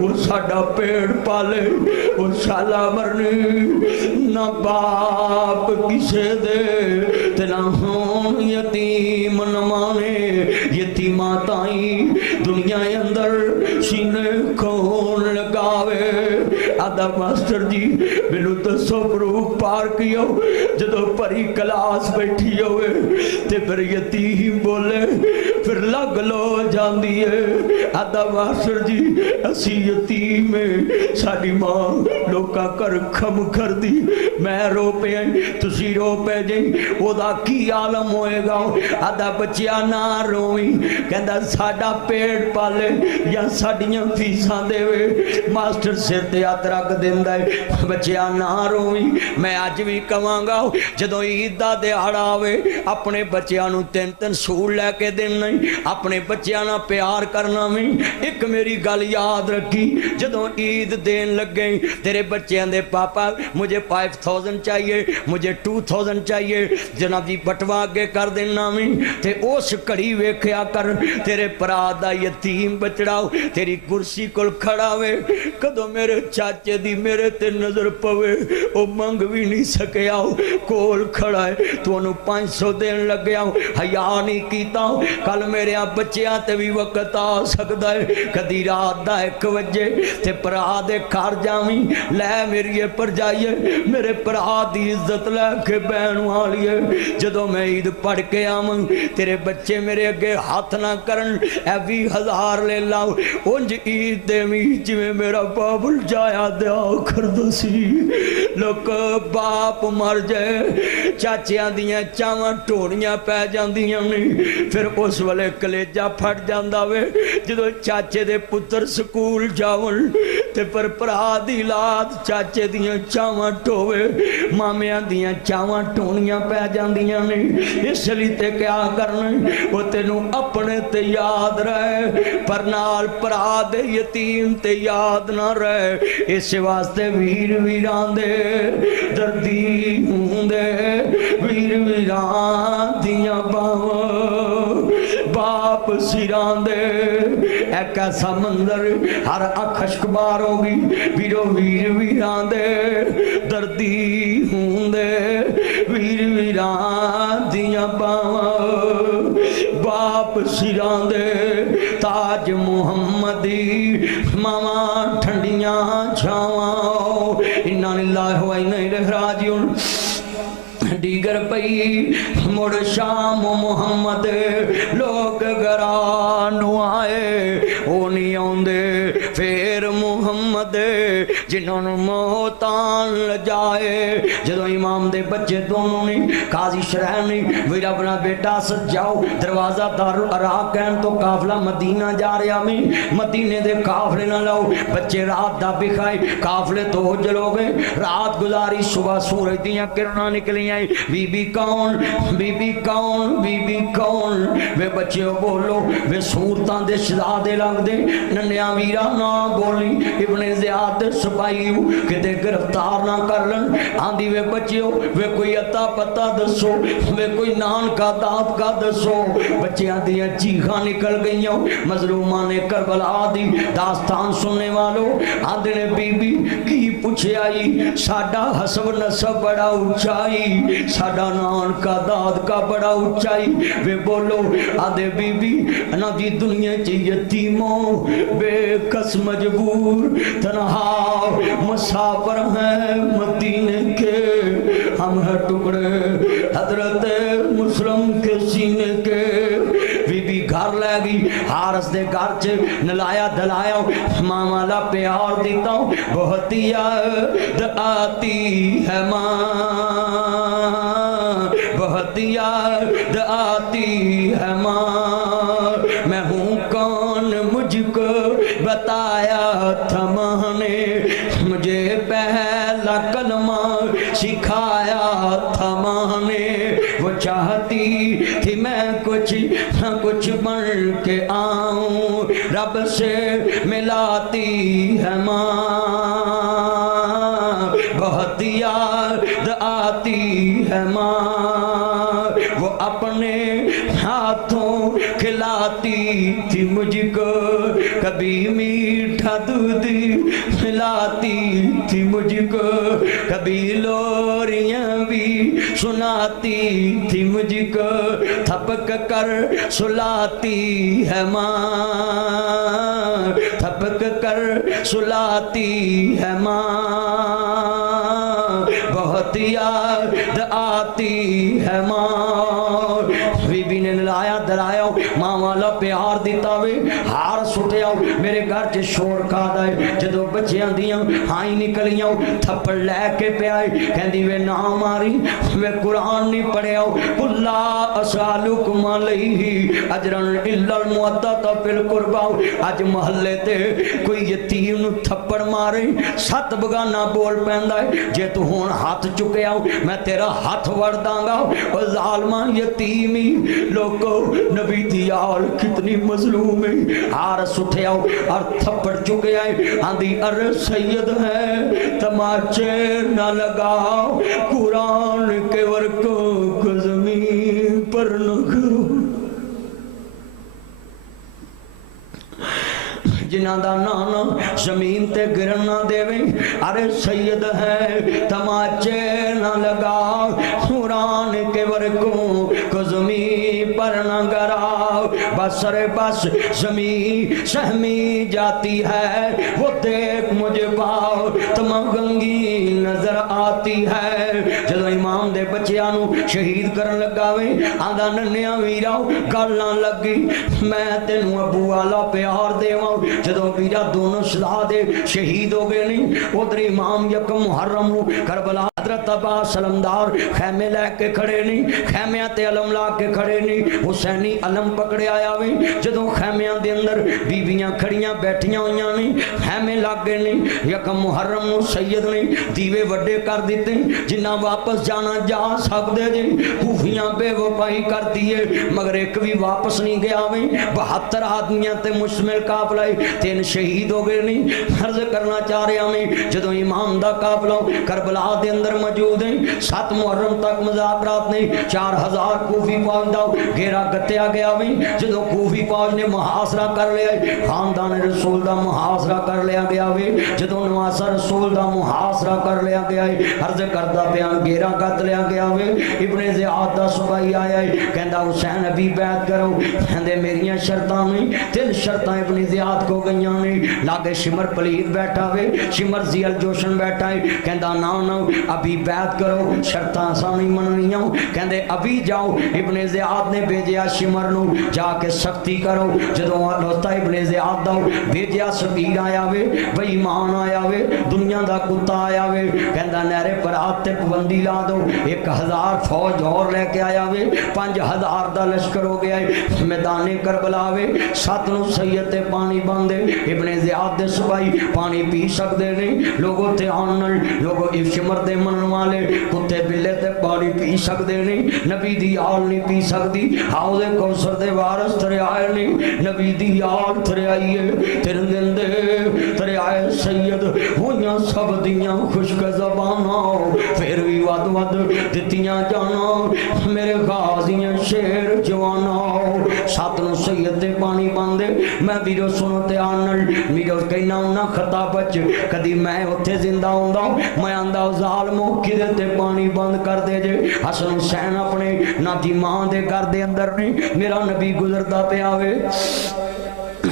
वो साडा पेड़ पाले वो शाला मरनी ना बाप किसे दे ते ना होन यतीम न माने यतीमा ताई दुनिया अंदर सीने कौन लगावे आदा मास्टर जी मैनू दसो प्रूफ पार कियो जदों भरी क्लास बैठी होवे ते फिर यतीम बोले फिर लग लो जांदी है आदा मास्टर जी असी यतीम है साडी मां लोकां कर खम कर दी मैं रो पे तुसी रो पे जी ओदा की आलम होएगा आदा बच्चिया ना रोवी कहंदा साडा पेट पाले या साडियां फीसां देवे मास्टर सिर ते हत्थ रख दिंदा है बच्चिया ना रोवी मैं अज भी कवांगा जदों ईद दा दिहाड़ा आवे अपने बच्चियां नूं तीन तीन सूट लैके देना अपने बच्चियां नाल प्यार करना भी एक मेरी गल याद रखी जदों ईद देन लगे तेरे बच्चियां दे पापा मुझे 5000 चाहिए मुझे 2000 चाहिए जनाब जी बटवा अगे कर देना भी ते उस घड़ी वेख्या कर तेरे भरा दा यतीम बचड़ा तेरी कुर्सी कोल खड़ा वे कदों मेरे चाचे दी मेरे ते नजर पवे ओ मंग भी नहीं सकिया कोल खड़ा है तुहानू 500 देन लग्या हया नहीं कीता कल मेरे बच्चियां ते भी वक्त आ सकदा है कदी रात दा 1 बजे ते भरा दे घर जावी लै मेरी भरजाई मेरे भरा दी इज्जत लैके बहन वाली है जदों मैं ईद पढ़ के आवां तेरे बच्चे मेरे अगे हाथ ना करन 20,000 ले लाओ उंज ईद देवी जिवें मेरा बाबुल जाया दिया करदा सी लोक बाप मर जाए चाचियां दियां चावां ढोड़ियां पै जांदियां ने फिर उस वेले कलेजा फट जांदा वे जदों चाचे दे पुत्र स्कूल जावन ते पर भरा दी लात चाचे दियां चावां ढोवे मामियां दियां चावां ढोणियां पै जांदियां ने इसलिए ते क्या करना वो तेनू अपने ते याद रहे पर नाल भरा दे यतीम ते याद ना रहे इस वास्ते वीर वीरां दे दर्दी हुंदे वीर वीरां दियां बावां बाप सिरां दे एक ऐसा मंजर हर अख खुशबार होगी वीरो वीर वीरां दे दर्दी हुंदे वीर वीरां दियां बावां बाप सिरां दे ताज मुहम्मदी मावा ठंडियां छावां इन्ना लिल्लाहि व इन्ना इलैहि राजिऊन दीगर पई मुड़ शाम मुहम्मद लोग घरां आए वो नहीं आउंदे फिर मुहम्मद जिन्होंने मौतां लजाए امام دے بچے دونوں نے قاضی شرح نے ویر اپنا بیٹا سج جاؤ دروازہ دار العراق کہن تو قافلہ مدینہ جا رہا میں مدینے دے قافلے نہ لاؤ بچے رات دا بکھائے قافلے تو جلو گئے رات گزاری صبح سورج دیاں کرنا نکلی آئی بی بی کون بی بی کون بی بی کون وے بچے بولو وے صورتان دے شہزادے لگ دے ننیا ویرا نہ بولی ابن زیاد سپائیو کہ دے گرفتار نہ کر لن آندھی وے بچیو وے کوئی عطا پتہ دسو وے کوئی نان کا داد کا دسو بچے آندھیاں چیخاں نکل گئیوں مظلومان کربلا دی داستان سننے والو آندھے نے بی بی کی پوچھے آئی ساڑا حسب نسب بڑا اونچائی ساڑا نان کا داد کا بڑا اونچائی وے بولو آدھے بی بی نا جی دنیا چی یتیموں بے کس مجبور تنہا مسافر ہیں مدینے کے ہم ہیں ٹکڑے حضرت مسلم کے سینے کے بی بی گھر لے گی حارس دے گھر چے نلایا دلایا مامالا پیار دیتا ہوں بہت یاد آتی ہے ماں بہت یاد آتی ہے ماں میں ہوں کون مجھ کو بتایا تھا ماں نے مجھے پہلا کلمہ سکھایا تھا ماں نے وہ چاہتی تھی میں کچھ بن کے آؤں رب سے ملاتی ہے ماں بہت یاد آتی ہے ماں وہ اپنے ہاتھوں کھلاتی تھی مجھ کو کبھی میٹھا دودھ پلاتی تھی مجھ کو کبھی لوریاں بھی سناتی تھی مجھ کو تھپک کر سلاتی ہے ماں تھپک کر سلاتی ہے ماں بہت یاد آتی ہے ماں بی بی نے نلایا دلایا ماں والا پیار دیتا وے ہار سٹیا میرے گھر چے شور کھا دائے جدو بچیاں دیاں ہائیں نکلیاں تھپڑ لے کے پہ آئے کہندی وے نا ماری وے قرآن نہیں پڑھے آؤ قُلَّا أَسْأَلُكُمْ عَلَيْهِ اجرن الا الموتت فی القربا اج محلے تے کوئی یتیم نو تھپڑ مارے ست بگانا بول پیندا ہے جے تو ہون ہاتھ چکے آؤ میں تیرا ہاتھ وڑ داں گا او ظالمہ یتیمی لوگو نبی دی آل کتنی مظلوم ہے ہارس اٹھے آؤ اور تھپڑ چکے آئے آندھی ارے سید ہے تماچے نہ لگاؤ قرآن کے ورکوں کو زمین پر نہ کرو جنہ دا نانا زمین تے گرن نہ دے ویں ارے سید ہے تماچے نہ لگاؤ قرآن کے ورکوں کو زمین پر نہ گراؤ بس رے بس زمین سہمی جاتی ہے وہ دیکھ مجھے پاؤ تمغنگی نظر آتی ہے جدو امام دے بچیانو شہید کرن لگاوے آدھا ننیاں ویراؤ گالنا لگی میں تینوں ابو والا پیار دیواؤ جدو ویرا دونوں شہزادے شہید ہو گئے نہیں ادھر امام یکم محرم کربلا حضرت عباس سلمدار خیمے لے کے کھڑے نہیں خیمیاں تے علم لا کے کھڑے نہیں حسینی علم پکڑے آیا وے جدو خیمیاں دے اندر بیویاں کھڑیاں بیٹھیاں ہویاں نہیں خیمے لگ گئے نہیں یکم محرم نو سید نے دیوے وڈے کر دیتے جنہ واپس جانا جا سکدے جی کوفیاں بے وفائی کر دیے مگر ایک بھی واپس نہیں گیا وے 72 آدمیاں تے مشتمل قافلہ 3 شہید ہو گئے نہیں عرض کرنا چاہ رہے ہمیں جدو امام دا قافلہ کربلا دے اندر موجود ہیں 7 محرم تک مذاکرات نے 4000 کوفی فوج دا گھیرا گتیا گیا وے جدو کوفی فوج نے محاصرہ کر لیا خاندان رسول دا محاصرہ کر لیا گیا وے جدو نواسا رسول دا محاصرہ کر لیا گیا ہے عرض کردہ بیان گھیرا گت لیا گیا وے ابن زیاد دا سپاہی آیا ہے کہندہ حسین ابھی بیعت کرو کہندے میریاں شرطاں میں 3 شرطاں ابن زیاد کو گئیاں نے لاگے شمر پلید بیٹھا وے شمر زیل جوشن بیٹھا ہے کہندہ نا اب अभी बैत करो शर्तां सानी मननियां कहंदे अभी जाओ इब्ने ज़ियाद ने भेजिया शिमर नू जाके सख्ती करो जदों दोस्ता इब्ने ज़ियाद दा भेजिया सकीर आया वे बेईमान आया वे दुनिया दा कुत्ता आया वे कहंदा नहरे परात ते पाबंदी ला दो 1000 फौज और लेके आया वे 5000 दा लश्कर हो गया मैदाने करबला वे सत नू सैयद ते पानी बंदे इब्ने ज़ियाद दे सिपाही पानी पी सकदे नहीं लोगों ते आन लोगों शिमर दे मनन वाले कुत्ते बिल्ले ते पानी पी सकदे नहीं नबी दी आल नहीं पी सकदी हाउदे कौसर दे वारस दरियाए नहीं नबी दी आल दरियाई है तेरे दिंदे दरियाए सैयद होइयां सब दियां खुश्क ज़बानां फिर भी वद वद दित्तियां जाना मेरे गाज़ियां शेर जवाना सत नू सैयद ते पानी पांदे मैं वीरो सुनो ते आनल वीरो कहना उन्ना खताब च कदी मैं उत्थे जिंदा हुंदा मैं आंदा ज़ालमो किदे ते पानी बंद कर दे जे हसन हुसैन अपने नाती मां दे घर दे अंदर ने मेरा नबी गुजरदा पिया वे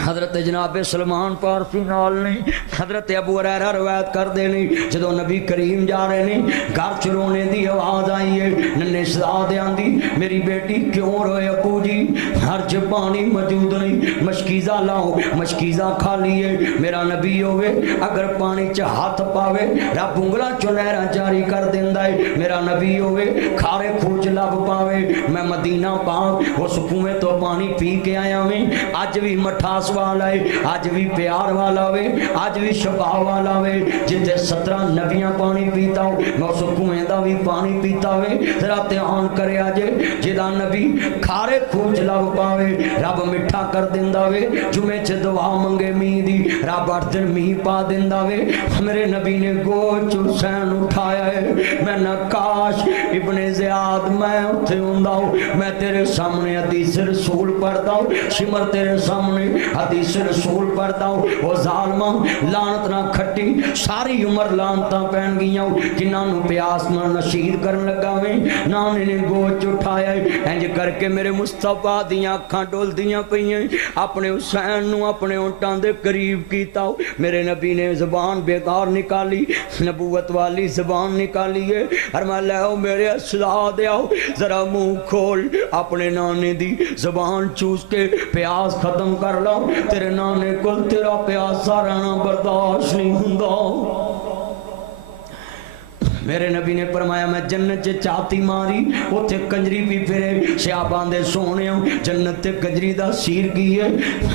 हजरत जनाब सलमान पारसी नाल नहीं हजरत अबू हुरैरा रवायत करते नहीं जदों नबी करीम जा रहे ने घर च रोने की आवाज़ आई है नन्हे शहजादे आंदी मेरी बेटी क्यों रोए अबू जी हर च पानी मौजूद नहीं मशकीज़ा लाओ मशकीज़ा खाली है मेरा नबी होवे अगर पानी च हाथ पावे रब उंगलां चों नहरां जारी कर देंदा है मेरा नबी होवे खारे खूह च लभ पावे मैं मदीना पाक उस कुएं तो पानी पी के आया मैं अज भी मठास वाला है अज भी प्यार वाला वे अज भी शफा वाला वे जिथे 17 नबियां पानी पीता हो मैं उस कुएं दा भी पानी पीता वे जरा ध्यान करे अजे जिदा नबी खारे खूह च लभ पावे रब मिठा कर दिंदा वे जुमे च दुआ मंगे मीह दी रब 8 दिन मीह पा दिंदा वे मेरे नबी ने गोच हुसैन उठाया है मैं न काश इब्ने ज़ियाद मैं उत्थे हुंदा मैं तेरे सामने हदीस रसूल पढ़दा शिमर तेरे सामने हदीस रसूल पढ़दा ओ जालमा लानत ना खट्टी सारी उम्र लानतां पैण गईयां जिन्हां नूं प्यास नाल नशीद करन लगा वे नाने ने गोच उठाया इंज करके मेरे मुस्तफा दियां अखां डोलदियां पईयां अपने हुसैन नूं अपने ऊंटां दे करीब कीता मेरे नबी ने ज़बान बेकार निकाली नबूवत वाली ज़बान निकाली है और मैं ले आओ मेरे शहजादे आओ जरा मुंह खोल अपने नाने दी ज़बान चूस के प्यास खत्म कर लो तेरे नाने को तेरा प्यासा रहना बर्दाश्त नहीं हुंदा मेरे नबी ने फरमाया मैं जन्नत च चाती मारी उथे कंजरी भी फिरे सियाबां दे सोने जन्नत ते कंजरी दा सीर की है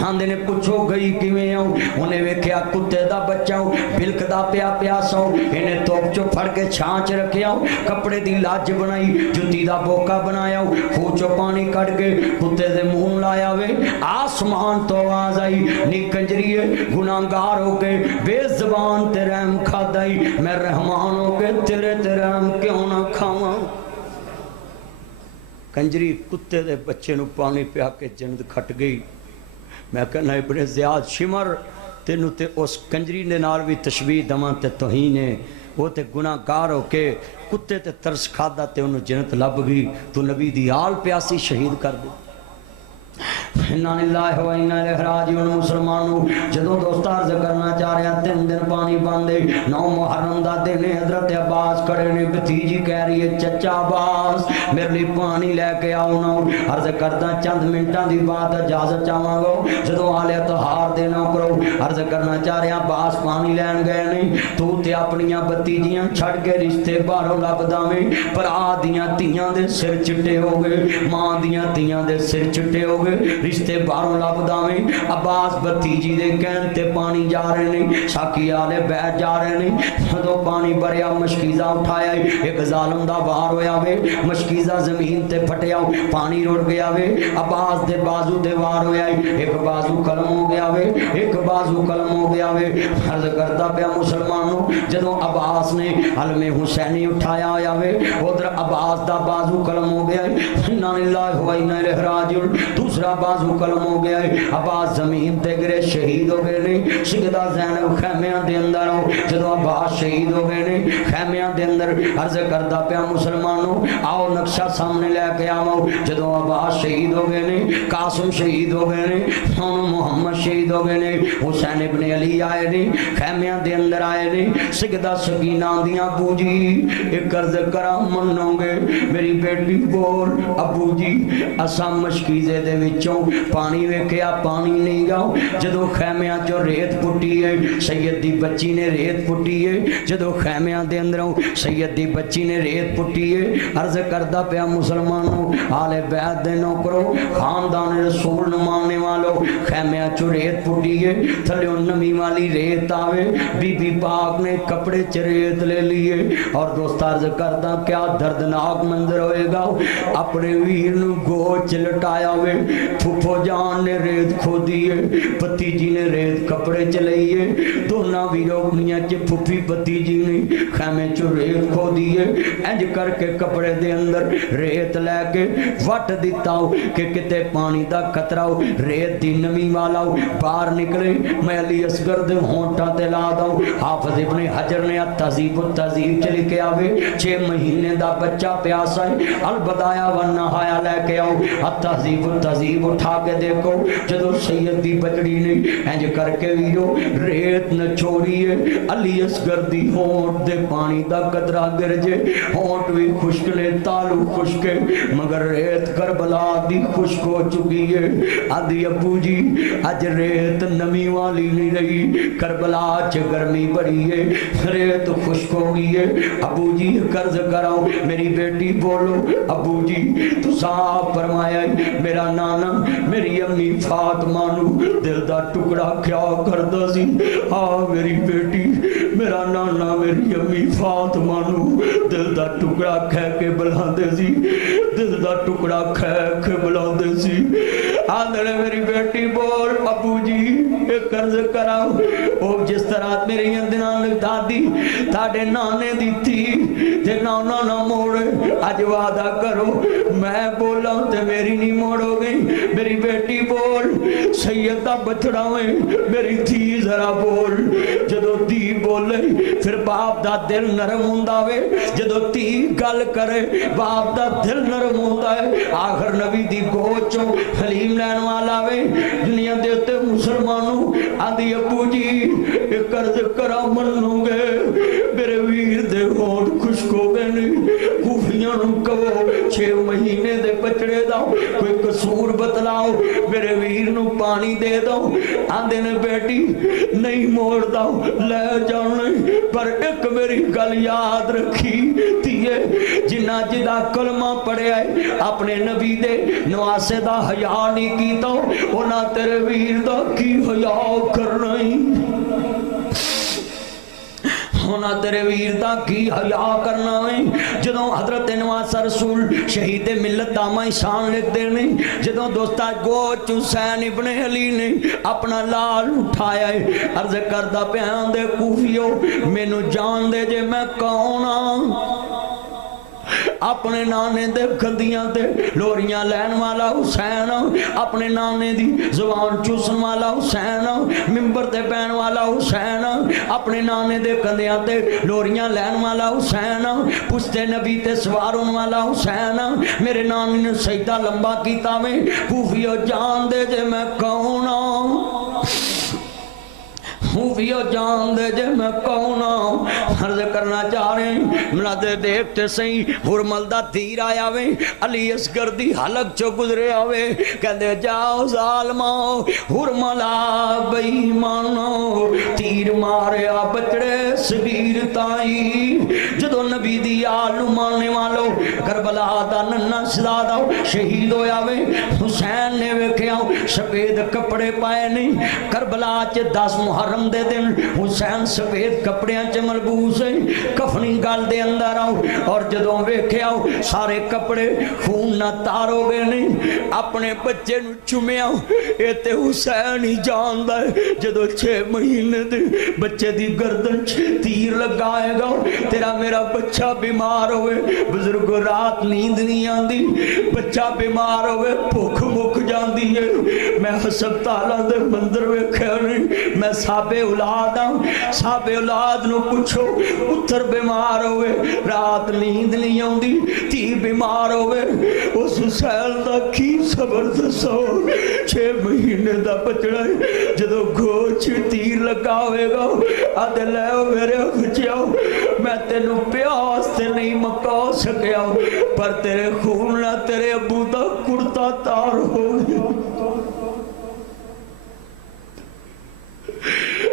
आंदे ने पुछो गई किवें आओ उन्हें वेख्या कुत्ते दा बच्चा बिलकदा पिया प्यासा इन्हें तोप चो फड़ के छां च रखिया कपड़े दी लाज बनाई जुत्ती दा बोका बनाया खूह चो पानी कढ़ के कुत्ते दे मुंह लाया वे आसमान तो आवाज आई नी कंजरीए गुनाहगार हो के बेज़बान ते रहम खादाई मैं रहमान हो के तेरे रहम क्यों ना खावा कंजरी कुत्ते दे बच्चे नू पानी पिया के जन्नत खट गई मैं कहना इब्ने ज़ियाद शिमर तेनू ते उस कंजरी दे नाल भी तशबीह दवां ते तौहीन है वो ते गुनाहगार हो के कुत्ते ते तरस खादा ते उन्होंने जन्नत लभ गई तू नबी दी आल प्यासी शहीद कर दे मुसलमानों जदों दोस्त अर्ज करना चाह रहा 3 दिन पानी बंदे 9 मुहर्रम दा दिन हजरत अब्बास खड़े ने भतीजी कह रही है चचा अब्बास मेरे लिए पानी लेके आओ ना अर्ज करदा चंद मिनटां दी बात इजाजत चाहांगा जदों आले तहार देना करो अर्ज करना चाह रहा अब्बास पानी लैन गए नहीं तू ते अपनियां भतीजियां छड़ के रिश्ते बाहरों लभदा में भरा दियां धीयां दे सिर चिट्टे हो गए मां दियां धीयां दे सिर चिट्टे हो गए रिश्ते बाहरों लभदा में अब्बास भतीजी दे कहण ते पानी जा रहे ने साकी आले बैठ जा रहे ने जदों पानी भरिया मशकीज़ा उठाया एक जालम दा वार होया वे मशकीज़ा जमीन ते फटिया पानी रुड़ गया वे अब्बास दे बाजू ते वार होया एक बाजू कलम हो गया वे एक बाजू कलम हो गया वे अर्ज करदा पिया मुसलमानों जदों अब्बास ने अलमे हुसैनी उठाया होया वे उधर अब्बास दा बाजू कलम हो गया इन्ना लिल्लाहि व इन्ना इलैहि राजिऊन दूसरा नाजुक कलम हो गया है। अब्बास जमीन ते गिरे शहीद हो गए ने। सिकदा ज़ैनब खैमियां दे अंदर आओ जदों अब्बास शहीद हो गए ने। खैमियां दे अंदर अर्ज करदा पिया मुसलमानों आओ नक्शा सामने लैके आओ। जदों अब्बास शहीद हो गए ने, कासिम शहीद हो गए ने, हुण मुहम्मद शहीद हो गए ने, हुसैन इब्ने अली आए ने, खैमियां दे अंदर आए ने। सिकदा सकीना आंदियां अबू जी एक अर्ज करा मनोगे मेरी बेटी बोल अबू जी असा मशकीजे दे विचों पानी वेखिया पानी नहीं गाओ। जदों खैमियां चों रेत पुट्टी है सैयद दी बच्ची ने रेत पुट्टी है। जदों खैमियां दे अंदरों सैयद दी बच्ची ने रेत पुट्टी है। अर्ज करदा पिया मुसलमानों आले बैत दे नौकरो खानदान रसूल नूं मानने वालों खैमियां चों रेत पुट्टी है। थल्लों नमी वाली रेत आवे बीबी पाक ने कपड़े च रेत ले लिए। और दोस्त अर्ज करदा क्या दर्दनाक मंजर होएगा। अपने वीर नूं गोद च लटाया वे फुफो जान ने रेत खोदी है, भतीजी ने रेत कपड़े च लई है। दोनों वीरों च फुफी भतीजी ने खैमे चो रेत खोदी है। इंज करके कपड़े दे अंदर रेत लैके वट दिता हो कि किते पानी दा कतरा हो रेत दी नमी वाला हो बाहर निकले। मैं अली असगर दे होंठां ते ला दूं। हाफिज इब्ने हजर ने तहजीब तहजीब च लिखे आवे 6 महीने दा बच्चा प्यासा है अल बदाया व नहाया लैके आओ। तहजीब तहजीब उठा के देखो जदों सैयद दी बचड़ी ने इंज करके वीरो रेत नछोड़ी है। अली असगर दी होंठ दे पानी दा कतरा गिर जे होंठ भी खुश्क ने तालू खुश्क मगर रेत करबला दी खुश्क हो चुकी है। आदि अबू जी अज रेत नमी वाली नहीं रही करबला च गर्मी बड़ी है रेत खुश्क हो गई है। अबू जी कर्ज कराओ मेरी बेटी बोलो अबू जी तुसा फरमाया मेरा नाना मेरी अम्मी फातिमा नू दिल दा टुकड़ा क्या करदा सी। हाँ मेरी बेटी मेरा नाना मेरी अम्मी फातिमा नू दिल दा टुकड़ा खै के बुलांदे सी, दिल दा टुकड़ा खै के बुलांदे सी। आंदड़े मेरी बेटी बोल अबू जी एक कर्ज कराओ ओ जिस तरह मेरी दिनां दादी ताडे नाने दी थी ते नाना ना मोड़े अज वादा करो मैं बोला ते मेरी नहीं मोड़ोगे। मेरी बेटी बोल सैयद दा बछड़ा है मेरी थी जरा बोल। जदों धी बोले फिर बाप दा दिल नरम हुंदा वे। जदों धी गल करे बाप दा दिल नरम हुंदा है। आखिर नबी दी गोद चों हलीम लैण वाला वे दुनिया दे उत्ते मुसलमानों आंदी अबू जी एक कर्ज करा मनोगे मेरे वीर दे होठ खुश्क हो गए ने। खूफियां नूं कहो 6 महीने दे बचड़े दा कोई कसूर बतलाओ मेरे वीर नूं पानी दे दो। आंदे ने बेटी नहीं मोड़दा ले जाने पर एक मेरी गल याद रखी धीए जिन्ना जिदा कलमा पढ़िया है अपने नबी दे नवासे दा हया नहीं कीता उन्हां तेरे वीर दा की हया करना ही होना तेरे वीर दा की हया करना है। जदों हजरत नवासा रसूल शहीद मिलत दा शान लिखते हैं जदों दोस्ता गोद हुसैन इब्ने अली ने अपना लाल उठाया है। अर्ज करदा पिया दे कूफियो मैनू जान दे जे मैं कौन हाँ। अपने नाने दे गंदियां ते लोरियां लैन वाला हुसैन अपने नाने दी जुबान चूसन वाला हुसैन मिंबर ते बैन वाला हुसैन अपने नाने दे कंदियां ते लोरियां लैन वाला हुसैन पुछते नबी ते सवार होने वाला हुसैन मेरे नाने ने सजदा लंबा कीता वे कूफियो जान दे जे मैं कौन खूफिया जान दे जे मैं कौन अर्ज करना चाह रहे मनाते देखते सही हुरमल दा तीर आया वे अली असगर दी हलक चो गुजरे आवे कहंदे जाओ जालमा हुरमला बेईमानो तीर मारिया बचड़े सगीर ताई। जदों नबी दी आल नूं मानने वालो करबला दा नन्ना शहजादा शहीद होया वे हुसैन ने वेखिया सफेद कपड़े पाए ने करबला च 10 मुहर्रम दे दिन हुसैन सफेद कपड़ियां च मलबूस है कफनी गल दे अंदर आओ और जदों वेखिया सारे कपड़े खून ना तार हो गए ने अपने बच्चे नूं चुमिया ये ते हुसैन ही जानदा है जदों 6 महीने दे बच्चे दी गर्दन तीर लगाएगा तेरा मेरा बच्चा बीमार होवे बुजुर्ग राह رات نیند نہیں آندی بچہ بیمار ہوئے بھوک مک جاندی ہے میں ہسپتالاں دے منظر ویکھے نہیں میں صاحب اولاد ہاں صاحب اولاد نو پوچھو پتر بیمار ہوئے رات نیند نہیں آندی تھی بیمار ہوئے اس حسین دا کی صبر دسو 6 مہینے دا بچڑا ہے جدو گوچ تیر لگا ہوئے گا آدھے لے میرے بچیاؤ میں تینو پیاس تے نہیں مکا سکیا پر تیرے خون نہ تیرے ابو دا کرتا تار ہو گیا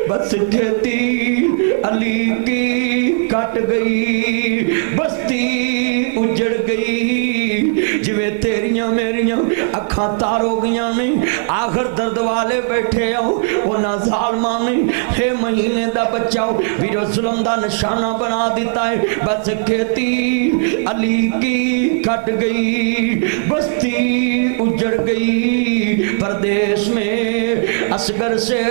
بس کھیتی علی کی کٹ گئی بستی اجڑ گئی جویں تیریاں میریاں اکھاں تار ہو گیاں نہیں آخر درد والے بیٹھے آؤ انہاں ظالماں نے 6 مہینے دا بچہ ویر ظلم دا نشانہ بنا دیتا ہے بس کھیتی علی کی کٹ گئی بستی اجڑ گئی پردیش میں اصغر سے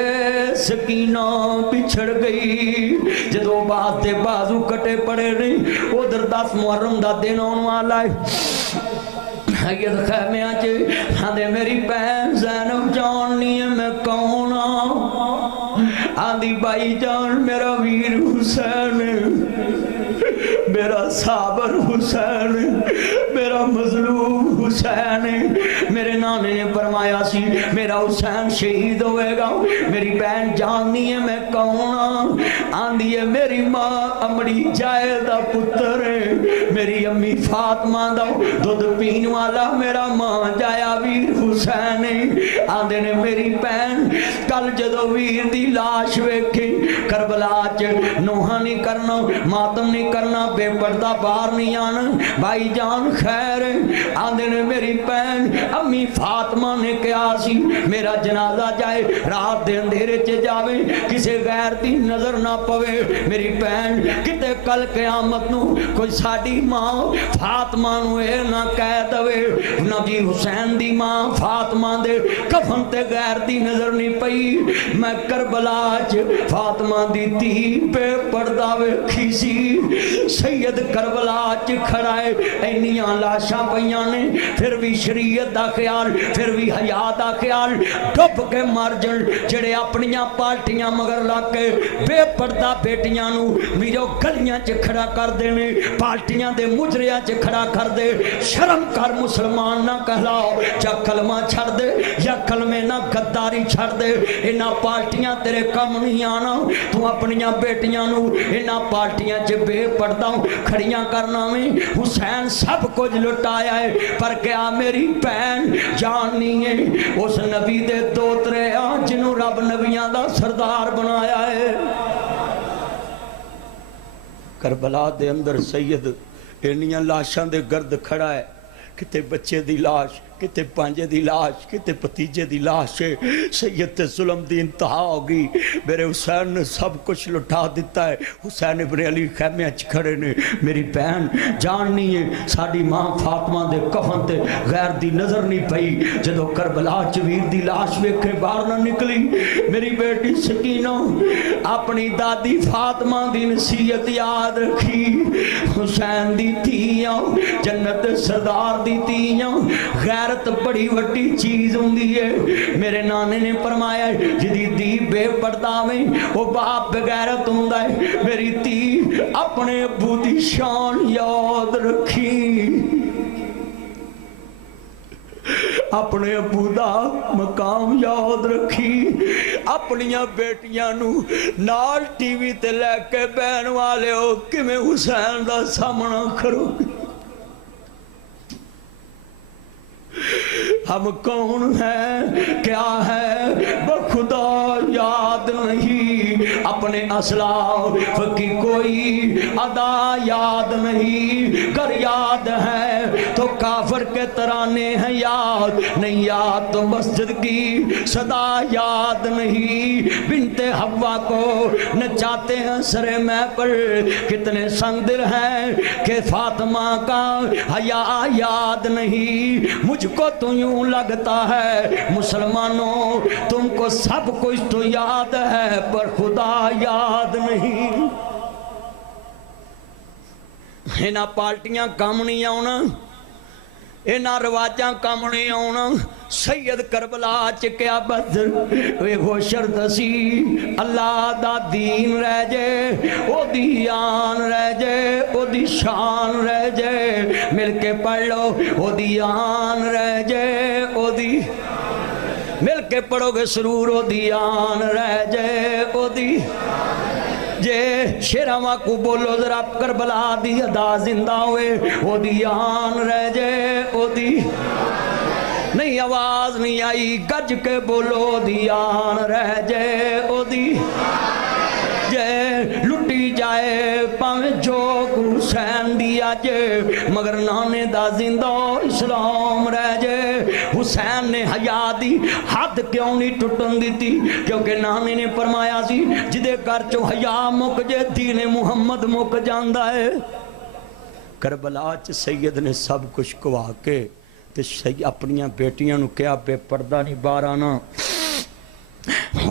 سکینہ بچھڑ گئی جدو بات دے بازو کٹے پڑے نہیں ادھر 10 محرم دا دن آن والا ہے حید خیمے آجے آدھے میری بہن زینب جاننی ہے میں کون آدھی بھائی جان میرا ویر حسین میرا صابر حسین میرا مظلوم حسین میرے نانے نے فرمایا سی میرا حسین شہید ہوئے گا میری بہن جاننی ہے میں کون آندھی ہے میری ماں امڑی جائے دا پتر ہے میری امی فاطمہ دا دودھ پین والا میرا ماں جایا ویر حسین آندھے نے میری بہن کل جدو ویر دی لاش ویکھی کربلا چ نوحہ نہیں کرنا ماتم نہیں کرنا بے پردہ باہر نہیں آنا بھائی جان خیر آندھے نے میری بہن امی فاطمہ نے کیا سی میرا جنازہ جائے رات دے اندھیرے چے جاوے کسے غیر دی نظر نہ پوے میری بہن کتے کل قیامت نو کوئی ساڑی ماں فاطمہ نو اے نہ کہہ دوے نبی حسین دی ماں فاطمہ دے کفن تے غیر دی نظر نہیں پئی میں کربلا چ فاطمہ دی تھی بے پردہ ویکھی سی سید کربلا چ کھڑا ہے اینیاں لاشاں پیاں نے پھر بھی شریعت دا خیال پھر بھی حیا دا خیال ڈب کے مر جن جڑے اپنیاں پارٹیاں مگر لا کے بے پردہ بیٹیاں نو میرو گلیاں چ کھڑا کر دینے پارٹیاں دے مجریاں چ کھڑا کر دے شرم کر مسلمان نہ کہلاؤ جا کلمہ چھڑ دے یا کلمے نہ غداری چھڑ دے انہاں پارٹیاں تیرے کم نہیں آنا تو اپنیاں بیٹیاں نو انہاں پارٹیاں چ بے پردہ کھڑیاں کرنا میں حسین سب کچھ لٹایا ہے پر کیا میری بہن جاننی ہے اس نبی دے دوترے جنہوں رب نبیاں دا سردار بنایا ہے کربلا دے اندر سید انیاں لاشاں دے گرد کھڑا ہے کتے بچے دی لاش کتے پانجے دی لاش کتے پتیجے دی لاش ہے سید تے ظلم دی انتہا ہوگی میرے حسین نے سب کچھ لٹا دیتا ہے حسین ابن علی خیمے اچ کھڑے نے میری بہن جاننی ہے ساڑی ماں فاطمہ دے کفن تے غیر دی نظر نہیں پئی جدو کربلا چویر دی لاش ویکھے باہر نہ نکلی میری بیٹی سکینہ اپنی دادی فاطمہ دی نصیحت یاد رکھی حسین دی تھیاں جنت سردار دی تھیاں غیر بڑی وڈی چیز ہوندی ہے میرے نانے نے فرمایا جدی دی بے پردہ میں وہ باپ بغیرت ہوندا ہے میری تی اپنے ابو دی شان یاد رکھی اپنے ابو دا مقام یاد رکھی اپنیاں بیٹیاں نو نال ٹی وی تے لے کے بہن والے ہو کہ میں حسین دا سامنا کروں ہم کون ہیں کیا ہے بخدا یاد نہیں اپنے اسلاف کی کوئی ادا یاد نہیں گر یاد ہے تو کافر کے ترانے ہیں یاد نہیں یاد تو مسجد کی صدا یاد نہیں بنت حوا کو نچاتے ہیں سر میں پر کتنے سنگ دل ہیں کہ فاطمہ کا حیا یاد نہیں مجھ کو تو یوں لگتا ہے مسلمانوں تم کو سب کچھ تو یاد ہے پر خدا یاد نہیں इन्हां पार्टियां कम नहीं आउणा, इन्हां रिवाजां कम नहीं आउणा। सैयद करबला च क्या बदर वेखो शर्त सी, अल्लाह दा दीन रह जाए, ओदी आन रह जाए, ओदी शान रह जाए। मिल के पढ़ लो, ओदी आन रह जाए, ओदी मिल के पढ़ोगे सरूर, ओदी आन रह जाए, ओदी जे शेरावा को बोलो जरा करबला दी अदा जिंदा होए, ओदी आन रह जाए, ओदी नहीं आवाज नहीं आई, गज के बोलो ओदी आन रह जाए, ओदी जे लुटी जाए भावें जो हुसैन दी अज, मगर नाने दा जिंदा इस्लाम रह जाए। हुसैन ने हया दी हद क्यों नहीं टुटन दी, क्योंकि नाने ने फरमाया सी जिदे घर चो हया मुक जे दीन मुहम्मद मुक जांदा है। करबला च सैयद ने सब कुछ गवा के ते सही अपनियां बेटियां नूं कहा बेपर्दा नहीं बाहर आना।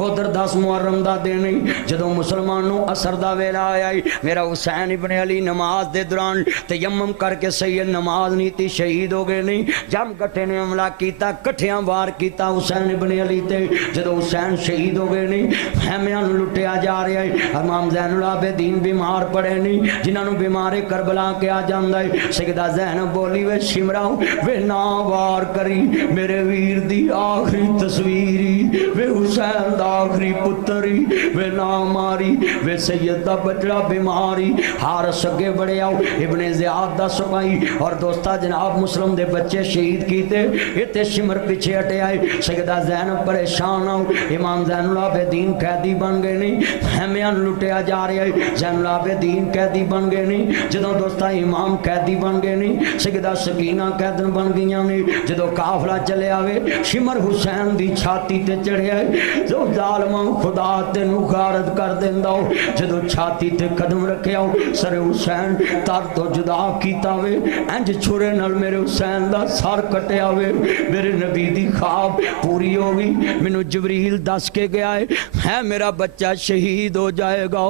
उधर 10 मुहर्रम दा दिन जदों मुसलमान नूं असर दा वेला आया, मेरा हुसैन इब्ने अली नमाज दे दौरान तयम्मुम करके सैयद नमाज नहीं थी, शहीद हो गए नहीं। जम कट्ठे ने हमला किया, कट्ठियां वार किया हुसैन इब्ने अली ते। जदों हुसैन शहीद हो गए नहीं, खैमियां नूं लुटिया जा रहा है। इमाम ज़ैनुल आबिदीन बीमार पड़े नहीं, जिन्हां नूं बीमारे करबला कहा जांदा है। सैयदा ज़ैनब बोली वे शिमरा वे ना वार करी, मेरे वीर दी आखिरी तस्वीरी, वे हुसैन आखिरी पुत्री, वे ना मारी, वे सैयद दा बचड़ा बीमारी। हारस अगे बड़े आओ, इब्ने ज़ियाद दा सिपाही और दोस्ता जनाब मुस्लिम दे बच्चे शहीद कीते, इत्ते शिमर पीछे हटे आए। सैयदा ज़ैनब परेशान आओ, इमाम ज़ैनुल आबिदीन कैदी बन गए नहीं, खैमियां लुटिया जा रहा है। ज़ैनुल आबिदीन कैदी बन गए नहीं, जदों दोस्ता इमाम कैदी बन गए नहीं, सैयदा सकीना कैदन बन गई ने। जदों काफला चले आवे, शिमर हुसैन दी छाती ते चढ़िया जो जालमा खुदा तेनू गारत कर देंदा हो। जदों छाती ते कदम रखे आओ, सर हुसैन तर तो जुदा कीता वे, इंज छुरे नाल मेरे हुसैन दा सर कटिया वे। मेरे नबी दी ख्वाब पूरी हो गई, मैनू जबरील दस के गया है मेरा बच्चा शहीद हो जाएगा,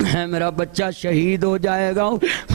है मेरा बच्चा शहीद हो जाएगा,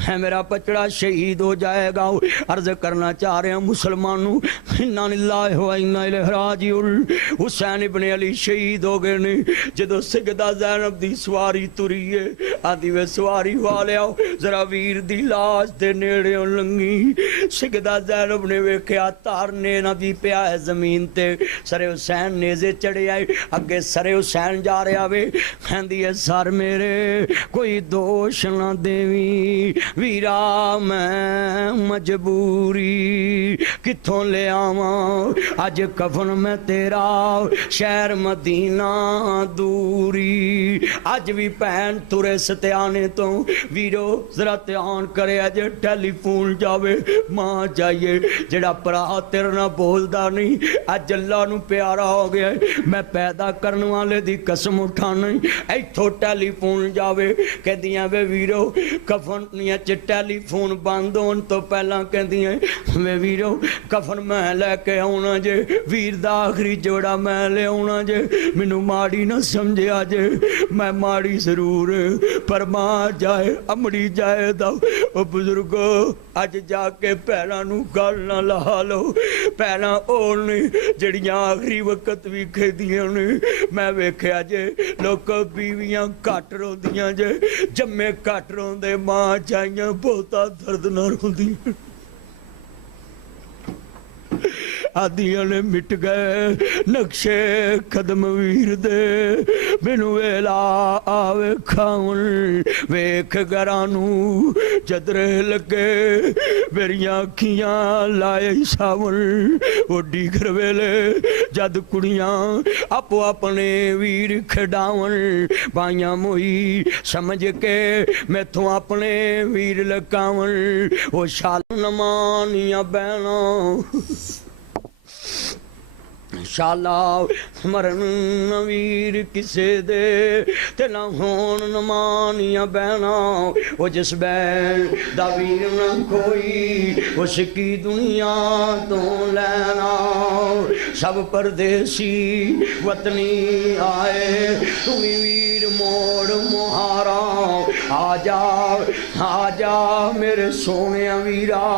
है मेरा बचड़ा शहीद हो जाएगा। अर्ज करना चाह रहे हैं मुसलमानों, इन्ना लिल्लाहि व इन्ना इलैहि राजिऊन। हुसैन इब्ने अली शहीद हो गए ने। जदों सैयदा ज़ैनब दी सवारी तुरी है, आदि वे सवारी वाले आओ जरा वीर दी लाश दे नेड़े लंगी। सैयदा ज़ैनब ने वेख्या तारने ना भी पिया है जमीन ते, सरे हुसैन नेज़े चढ़े आए, अगे सरे हुसैन जा रहा वे, कहंदी है सर मेरे कोई दोष ना देवी वीरा, मैं मजबूरी किथों ले आवा अज कफन में तेरा, शहर मदीना दूरी। अज भी भैन तुरे सत्याने तो वीरो जरा ध्यान करे, अज टेलीफोन जावे मां जाइए, जड़ा भरा तेरे ना बोलदा नहीं अज अल्लाह नू प्यारा हो गया। मैं पैदा करने वाले दी कसम उठाना, इथों टेलीफोन जावे कहदियां वे वीरो कफनियां च टेलीफोन बंद होने तो पहला कहदियां वे वीरो कफन मैं लैके आउणा जे, वीर दा आखिरी जोड़ा मैं ले आउणा जे, मैनू माड़ी ना समझिया जे, मैं माड़ी जरूर पर मां जाए अमड़ी जाए दा। ओ बुजुर्गो अज जाके भैणां नू गल ना ला लो, भैणां ओह ने जड़ियां आखिरी वक्त भी खेदियां ने। मैं वेख्या जे लोक बीवियां घट रोंदियां जे, जम्मे घट रोंदे, मां चाइयां बहुता दर्द ना रोंदियां। आदियां ने मिट गए नक्शे कदम वीर दे, मैनू वेला आवे खावन वेख घरानू जदरे लगे, मेरिया अखियां लाए सावन ओडी घर वेले जद कुड़ियां आपो अपने वीर खिडावन, बाइयां मोई समझ के मैथों अपने वीर लकावन। ओ शाल नमानियां बहना शाला मरन वीर किसे दे ते ना होन नमानियां बहना, वो जिस बैन दा वीर ना कोई उसकी दुनिया तो लेना। सब परदेसी वतनी आए, तुम्हें वीर मोड़ मुहारा आ जा मेरे सोने वीरा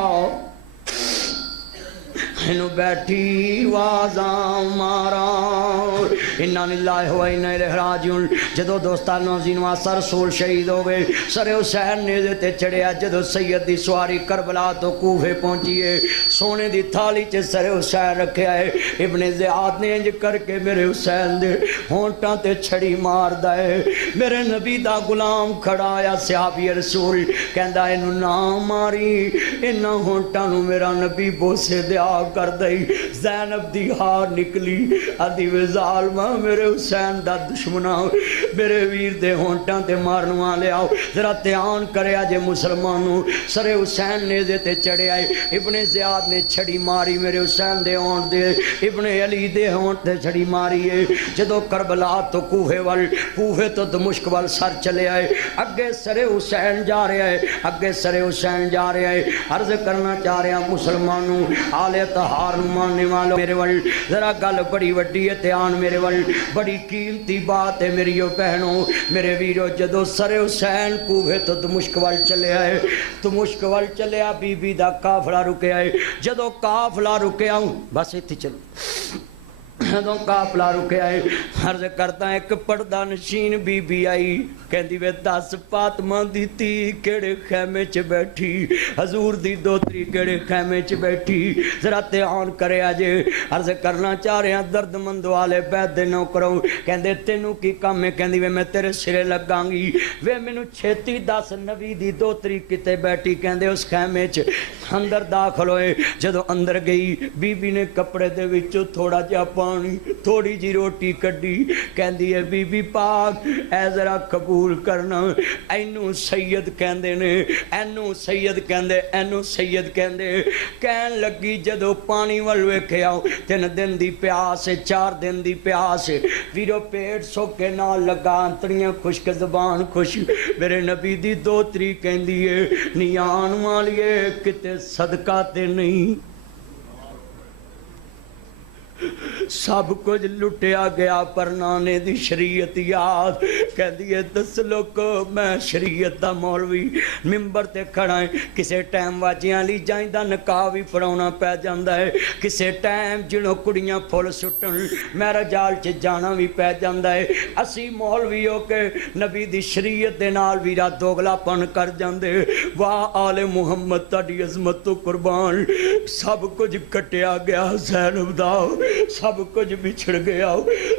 इनू बैठी वाजा मारा इन्ना लिल्लाहि व इन्ना इलैहि राजिऊन। जदों दोस्तां नौज़ीन वासा रसूल शहीद हो गए सरे हुसैन नेज़े ते चढ़िया जदों सैयद दी सवारी करबला तो कूफे पहुंची है सोने दी थाली च सरे हुसैन रखिया है इब्ने ज़ियाद ने इंज करके मेरे हुसैन दे होंठां ते छड़ी मारदा है मेरे नबी दा गुलाम खड़ा आया सहाबी रसूल कहंदा इनू ना मारी इन्हां होंठां नू मेरा नबी बोसे दिया कर दई। ज़ैनब दी हार निकली आदि वे ज़ालमा मेरे हुसैन दा दुश्मना मेरे वीर दे होंठां ते मारन वाले आओ जरा ध्यान करे जे मुसलमानों सरे हुसैन नेज़े ते चढ़े आए इब्ने ज़ियाद ने छड़ी मारी मेरे हुसैन दे होंठ दे इब्ने अली दे होंठ ते छड़ी मारी है जदों करबला तो कूफे वल कूफे तो दमिश्क वल सर चले आए अगे सरे हुसैन जा रहा है अगे सरे हुसैन जा रहा है अर्ज करना चाह रहा मुसलमानों आले तहार मानने वालों मेरे वल जरा गल बड़ी वड्डी है ध्यान मेरे वल बड़ी कीमती बात है मेरी बहनों मेरे वीरों जदों सरे हुसैन कूफे तो दमिश्क वल चले आए दमिश्क वल चलिया बीबी दा काफला रुके आए जदों काफला रुके आऊं बस इत्थे चलो जदों काफला रुके आए अर्ज करता एक पर्दा नशीन बीबी आई कहती वे दस फातिमा दी धी केड़े खैमे च बैठी हजूर दी दोतरी केड़े खैमे च बैठी जरा ध्यान करे अजे अर्ज करना चाह रहा दर्दमंद वाले बैदे नौकरों कहते तेनू की काम है कहती वे मैं तेरे सिरे लगांगी वे मैनू छेती दस नबी दी दोतरी किते बैठी कहते उस खैमे च अंदर दाखल होए जदों अंदर गई बीबी ने कपड़े दे विचों थोड़ा जिहा पानी थोड़ी जी रोटी कड्डी कहती है बीबी पाक ऐ जरा कबूल करना एनू सैयद कहंदे ने एनू सैयद कहंदे एनू सैयद कहंदे कहन लगी जदों पानी वल वेखिया 3 दिन दी प्यास 4 दिन दी प्यास वीरो पेट सोके नाल लगा अंतड़ियां खुश्क ज़बान खुश मेरे नबी दी दोतरी कहंदी है नी आन वालिए किते सदका ते नहीं सब कुछ लुटिया गया पर नाने दी शरीयत याद कहती है दस लोग मैं शरीयत दा मौलवी मिंबर ते खड़ा है किसे टाइम वाजियां ली जाइंदा नकाह भी पढ़ाउणा पै जांदा है किसे टाइम जिणों कुड़ियां फुल सुट्टण महराजाल च जाना भी पै जांदा है असी मौलवी हो के नबी दी शरीयत दे नाल वीरा दोगलापन कर जांदे वाह आले मुहम्मद तुहाडी अज़मत तो कुर्बान सब कुछ कटिया गया ज़ैनब दा सब कुछ बिछड़ गया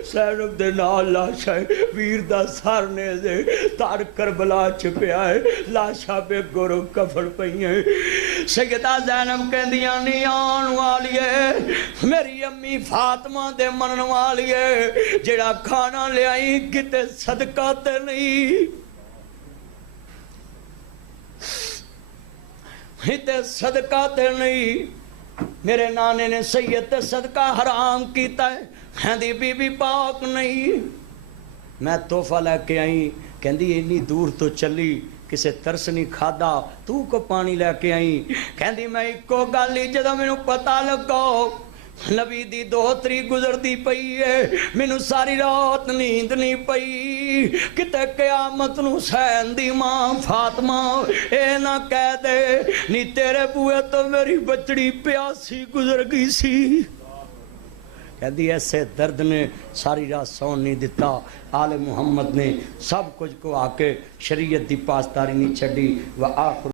सैनब दे नाल लाशा वीर दा सर ने दे तार करबला च पिया है लाशा पे गोरो कफन पईयां सैयदा ज़ैनब कहंदियां नी आन वालिए मेरी अम्मी फातिमा दे मनन वालिए जेड़ा खाना लियाई किते सदका ते नहीं इते सदका ते नहीं मेरे नाने ने सैयद ते सदका हराम किया है कहती बीबी पाक नहीं मैं तोहफा लैके आई कहती इन्नी दूर तो चली किसे तरस नहीं खादा तू को पानी लैके आई कहती मैं इको गल ही जदों मैनू पता लगो नबी दी दोहतरी गुजरती पई है मैनू सारी रात नींद नहीं पई किते क़यामत नू हुसैन दी मां फातिमा ए ना कह दे नी तेरे बूहे तो मेरी बचड़ी प्यासी गुजर गई सी कहती ऐसे दर्द ने सारी रात सौन नहीं दिता आले मुहम्मद ने सब कुछ को आके शरीयत दी पासदारी नहीं छड़ी व आखिर